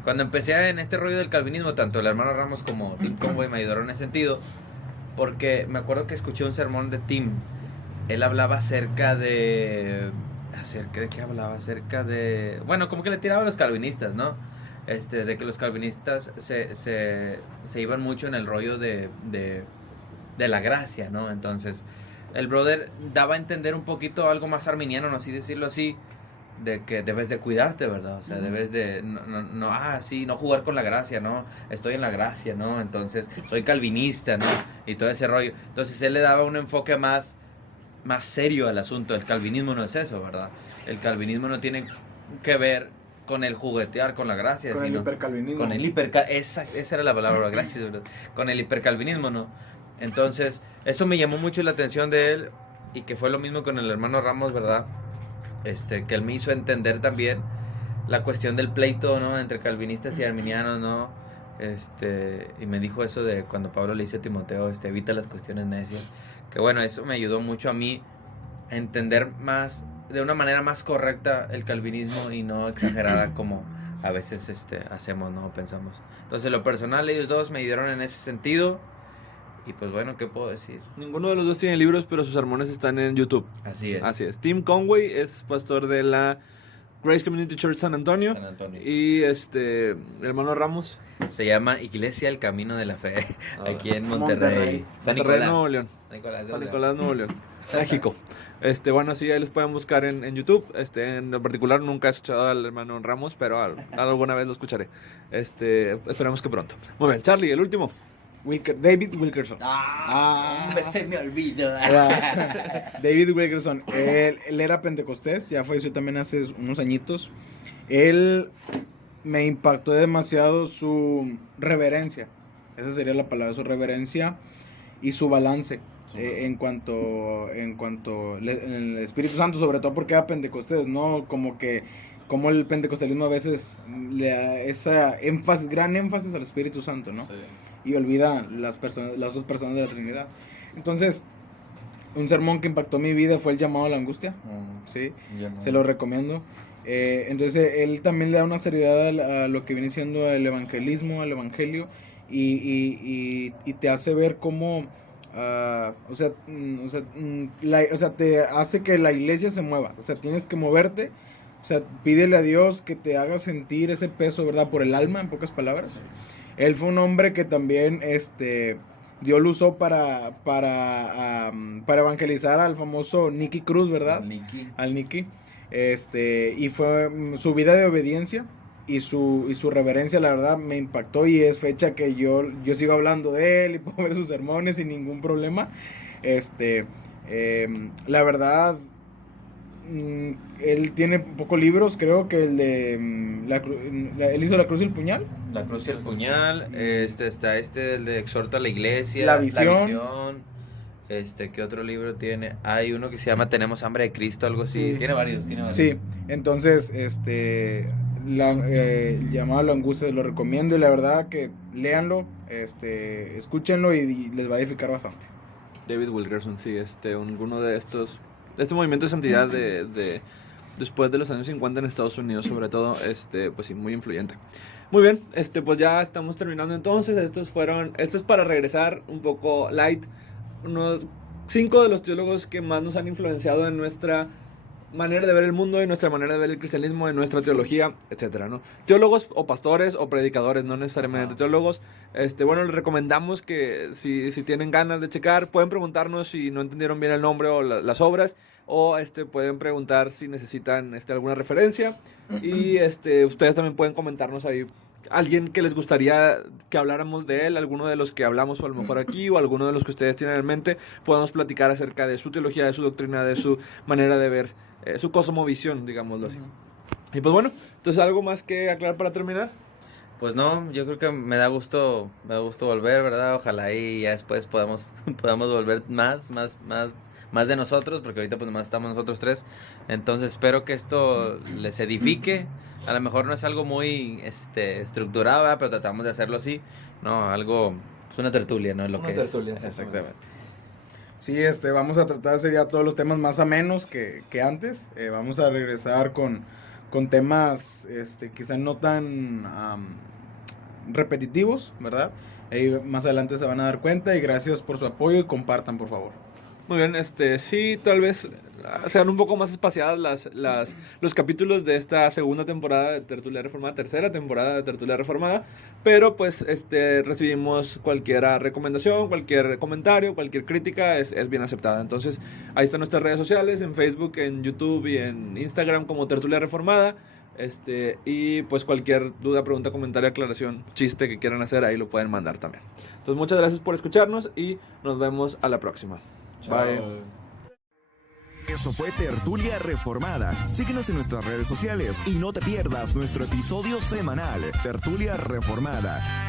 cuando empecé en este rollo del calvinismo, tanto el hermano Ramos como Tim Conway me ayudaron en ese sentido, porque me acuerdo que escuché un sermón de Tim. Él hablaba acerca de qué hablaba, bueno, como que le tiraba a los calvinistas, ¿no? De que los calvinistas se iban mucho en el rollo de la gracia, ¿no? Entonces, el brother daba a entender un poquito algo más arminiano, no así decirlo así, de que debes de cuidarte, ¿verdad? O sea, debes de no jugar con la gracia, ¿no? Estoy en la gracia, ¿no? Entonces, soy calvinista, ¿no? Y todo ese rollo. Entonces, él le daba un enfoque más serio al asunto. El calvinismo no es eso, ¿verdad? El calvinismo no tiene que ver con el juguetear con la gracia, con sino el hipercalvinismo. Esa era la palabra, gracias, ¿verdad? Con el hipercalvinismo, ¿no? Entonces, eso me llamó mucho la atención de él, y que fue lo mismo con el hermano Ramos, ¿verdad? Que él me hizo entender también la cuestión del pleito, ¿no? Entre calvinistas y arminianos, ¿no? Y me dijo eso de cuando Pablo le dice a Timoteo, evita las cuestiones necias. Que bueno, eso me ayudó mucho a mí a entender más, de una manera más correcta, el calvinismo y no exagerada como a veces hacemos, ¿no? Pensamos. Entonces, lo personal, ellos dos me ayudaron en ese sentido. Y pues bueno, ¿qué puedo decir? Ninguno de los dos tiene libros, pero sus sermones están en YouTube. Así es. Tim Conway es pastor de la Grace Community Church San Antonio. San Antonio. Y hermano Ramos. Se llama Iglesia El Camino de la Fe, aquí en Monterrey. San Monterrey, Nicolás. Nuevo León. San Nicolás, Nuevo León. México. Bueno, sí, ahí los pueden buscar en YouTube. En lo particular nunca he escuchado al hermano Ramos, pero alguna vez lo escucharé. Esperemos que pronto. Muy bien, Charlie, el último. David Wilkerson. Se me olvidó. David Wilkerson. Él era pentecostés, ya falleció también hace unos añitos. Él me impactó demasiado su reverencia. Esa sería la palabra, su reverencia y su balance. En cuanto el Espíritu Santo, sobre todo porque era pentecostés, ¿no? Como el pentecostalismo a veces le da esa gran énfasis al Espíritu Santo, ¿no? Sí. Y olvida las dos personas de la Trinidad. Entonces, un sermón que impactó mi vida fue el llamado a la angustia. Sí, se lo recomiendo. Entonces, él también le da una seriedad a lo que viene siendo el evangelismo, el evangelio, y te hace ver cómo... te hace que la iglesia se mueva. O sea, tienes que moverte. O sea, pídele a Dios que te haga sentir ese peso, ¿verdad? Por el alma, en pocas palabras. Él fue un hombre que también, Dios lo usó para evangelizar al famoso Nicky Cruz, ¿verdad? Al Nicky. Y fue su vida de obediencia y su reverencia, la verdad, me impactó, y es fecha que yo sigo hablando de él y puedo ver sus sermones sin ningún problema. La verdad, él tiene pocos libros, creo que el de él hizo La Cruz y el Puñal. La Cruz y el Puñal, está el de Exhorta a la Iglesia, La Visión. ¿Qué otro libro tiene? Hay uno que se llama Tenemos Hambre de Cristo, algo así. Tiene varios. Sí, entonces, llamado a la angustia lo recomiendo, y la verdad que léanlo, escúchenlo y les va a edificar bastante. David Wilkerson, sí, uno de este movimiento de santidad de después de los años 50 en Estados Unidos, sobre todo, pues sí, muy influyente. Muy bien, pues ya estamos terminando entonces. Esto es para regresar un poco light, unos 5 de los teólogos que más nos han influenciado en nuestra manera de ver el mundo, en nuestra manera de ver el cristianismo, en nuestra teología, etcétera, ¿no? Teólogos o pastores o predicadores, no necesariamente teólogos. Les recomendamos que si tienen ganas de checar, pueden preguntarnos si no entendieron bien el nombre o las obras, o pueden preguntar si necesitan alguna referencia, y ustedes también pueden comentarnos ahí alguien que les gustaría que habláramos de él, alguno de los que hablamos a lo mejor aquí, o alguno de los que ustedes tienen en mente. Podemos platicar acerca de su teología, de su doctrina, de su manera de ver, su cosmovisión, digámoslo así. Y pues bueno, entonces, ¿algo más que aclarar para terminar? Pues no, yo creo que me da gusto volver, ¿verdad? Ojalá y ya después podamos volver más de nosotros, porque ahorita pues nomás estamos nosotros 3. Entonces espero que esto les edifique. A lo mejor no es algo muy estructurado, ¿verdad? Pero tratamos de hacerlo así, ¿no? Algo, pues una tertulia, ¿no? Una tertulia, exactamente. Sí, vamos a tratar de hacer ya todos los temas más amenos que antes. Vamos a regresar con temas quizás no tan repetitivos, ¿verdad? Más adelante se van a dar cuenta, y gracias por su apoyo, y compartan, por favor. Muy bien, sí, tal vez sean un poco más espaciadas los capítulos de esta segunda temporada de Tertulia Reformada, tercera temporada de Tertulia Reformada, pero pues recibimos cualquier recomendación, cualquier comentario, cualquier crítica es bien aceptada. Entonces, ahí están nuestras redes sociales, en Facebook, en YouTube y en Instagram como Tertulia Reformada. Y pues cualquier duda, pregunta, comentario, aclaración, chiste que quieran hacer, ahí lo pueden mandar también. Entonces, muchas gracias por escucharnos y nos vemos a la próxima. Bye. Eso fue Tertulia Reformada. Síguenos en nuestras redes sociales y no te pierdas nuestro episodio semanal, Tertulia Reformada.